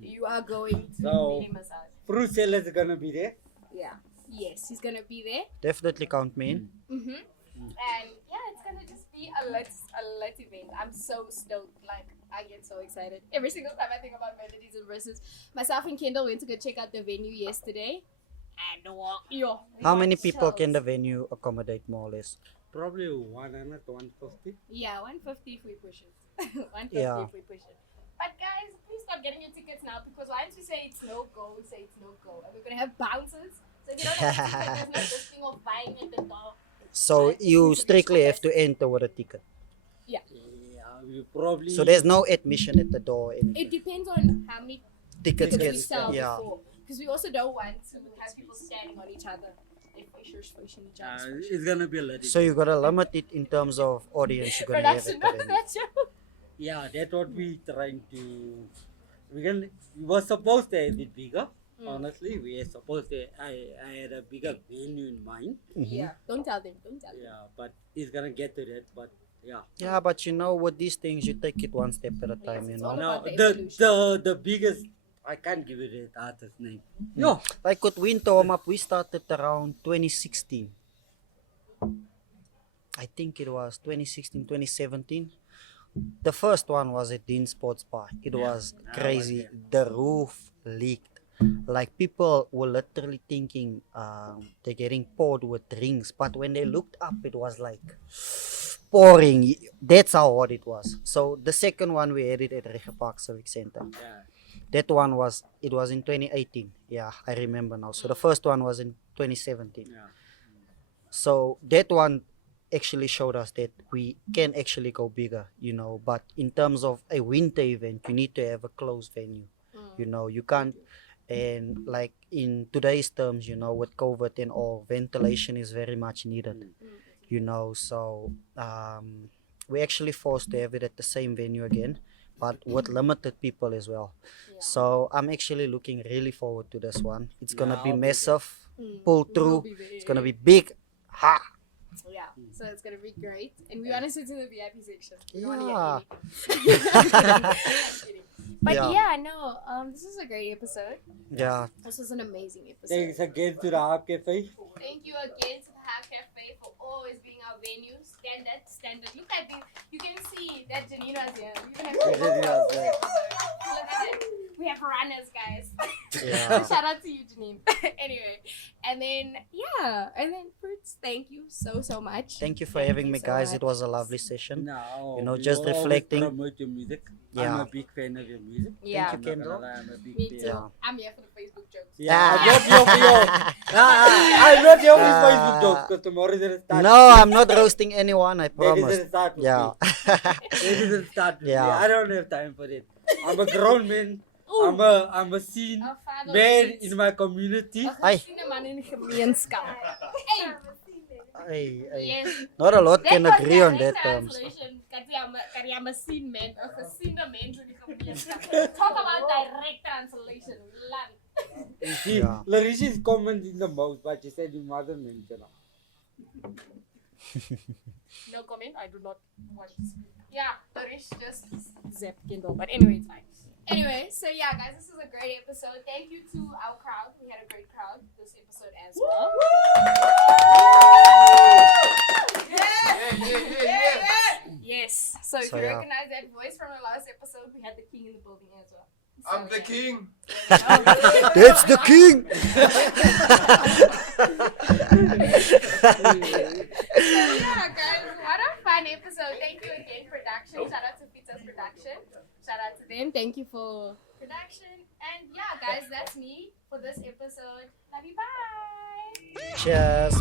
You are going to So- really miss out. Fruit sellers are gonna be there. Yeah. Yes, he's gonna be there. Definitely count me in. Mm-hmm. And yeah, it's gonna just be a lit event. I'm so stoked. Like I get so excited every single time I think about melodies and verses. Myself and Kendall went to go check out the venue yesterday, and yo, we How got many people can the chills. venue accommodate more or less? Probably 100 to 150. Yeah, 150 if we push it. 150 Yeah. if we push it. But guys, please start getting your tickets now because once we say it's no go, we say it's no go, and we're gonna have bounces. So if you don't have a ticket, there's no this thing of buying at the door. So you strictly have to enter with a ticket. Yeah, we probably. So there's no admission at the door. It Anything. depends on how many Tickets tickets we get sell yeah. before. Because we also don't want to have people standing on each other. They facing each other. It's gonna be a lot. So you gotta limit it in terms of audience you're gonna have Production, at the venue. that's you. Yeah, that's what we trying to. We were supposed to have it bigger. Honestly, we were supposed to. I had a bigger venue in mind. Yeah, don't tell them. Don't tell them. Yeah, but it's gonna get to that. But yeah. Yeah, but you know, with these things, you take it one step at a time. You it's know, all Now about the the biggest. I can't give it an artist name. No. like with Winter Warm Up, we started around 2016. I think it was 2016, 2017. The first one was at Dean Sports Bar. It was crazy. The roof leaked. Like people were literally thinking they're getting poured with rings, but when they looked up, it was like pouring. That's how hot it was. So the second one we had it at Rega Park Civic Center. Yeah. That one was in 2018. Yeah, I remember now. So the first one was in 2017. Yeah. So that one actually showed us that we can actually go bigger, you know. But in terms of a winter event, you need to have a closed venue. You know, you can't. And like in today's terms, you know, with COVID and all, ventilation is very much needed. You know, so we actually forced to have it at the same venue again, but with limited people as well. So I'm actually looking really forward to this one. It's gonna Yeah, be I'll be massive, pull We'll through. be there. It's gonna be big. Ha! Yeah, so it's gonna be great, and we want to sit in the VIP section. We don't Yeah. want to get I'm kidding. But Yeah. yeah, no, this is a great episode. Yeah, This was an amazing episode. Thanks again to the Harp Cafe. Thank you again to the Hookah Cafe for always being our venue. Standard. Look at this. You can see that Janina's here. We even have Janina's there. Look at it. We have runners, guys. yeah. Shout out to you, Janine. Anyway, and then fruit thank you so much. Thank you for Thank having you me, so guys. It much. was a lovely session. No, You know, you just always reflecting. promote your music. I'm Yeah. a big fan of your music. Yeah. Thank you, I'm not Kendall. gonna lie, I'm a big Me fan. too. Yeah. I'm here for the Facebook jokes. Yeah, Ah. I'm not here for you. I'm not here for his Facebook jokes because tomorrow is gonna start. No, I'm not roasting anyone. I That promise. doesn't start with Yeah. me. That doesn't start with me. Yeah. I don't have time for it. I'm a grown man. Ooh. I'm a seen Our father man is in my community. Ai. een man in de gemeenschap. Hey. Yes. Not a lot That can was agree on direct that terms. translation. Kariama seen man, a gesiene mens in die gemeenskap. Talk about direct translation. We love it. You see, Yeah. Larissa is commenting the most, but she said you mustn't mention her. No comment. I do not want to speak. Yeah, Larish just zapped Kindle. But anyway, it's fine. Anyway, so yeah, guys, this is a great episode. Thank you to our crowd. We had a great crowd this episode as well. Yes. So if So, you yeah. recognize that voice from the last episode, we had the king in the building as well. So, I'm the yeah. king. That's the king. So yeah, guys, what a fun episode. Thank you again, production. Shout out to Pizza's production. Shout out to them. Thank you for production. And yeah, guys, that's me for this episode. Love you. Bye. Cheers.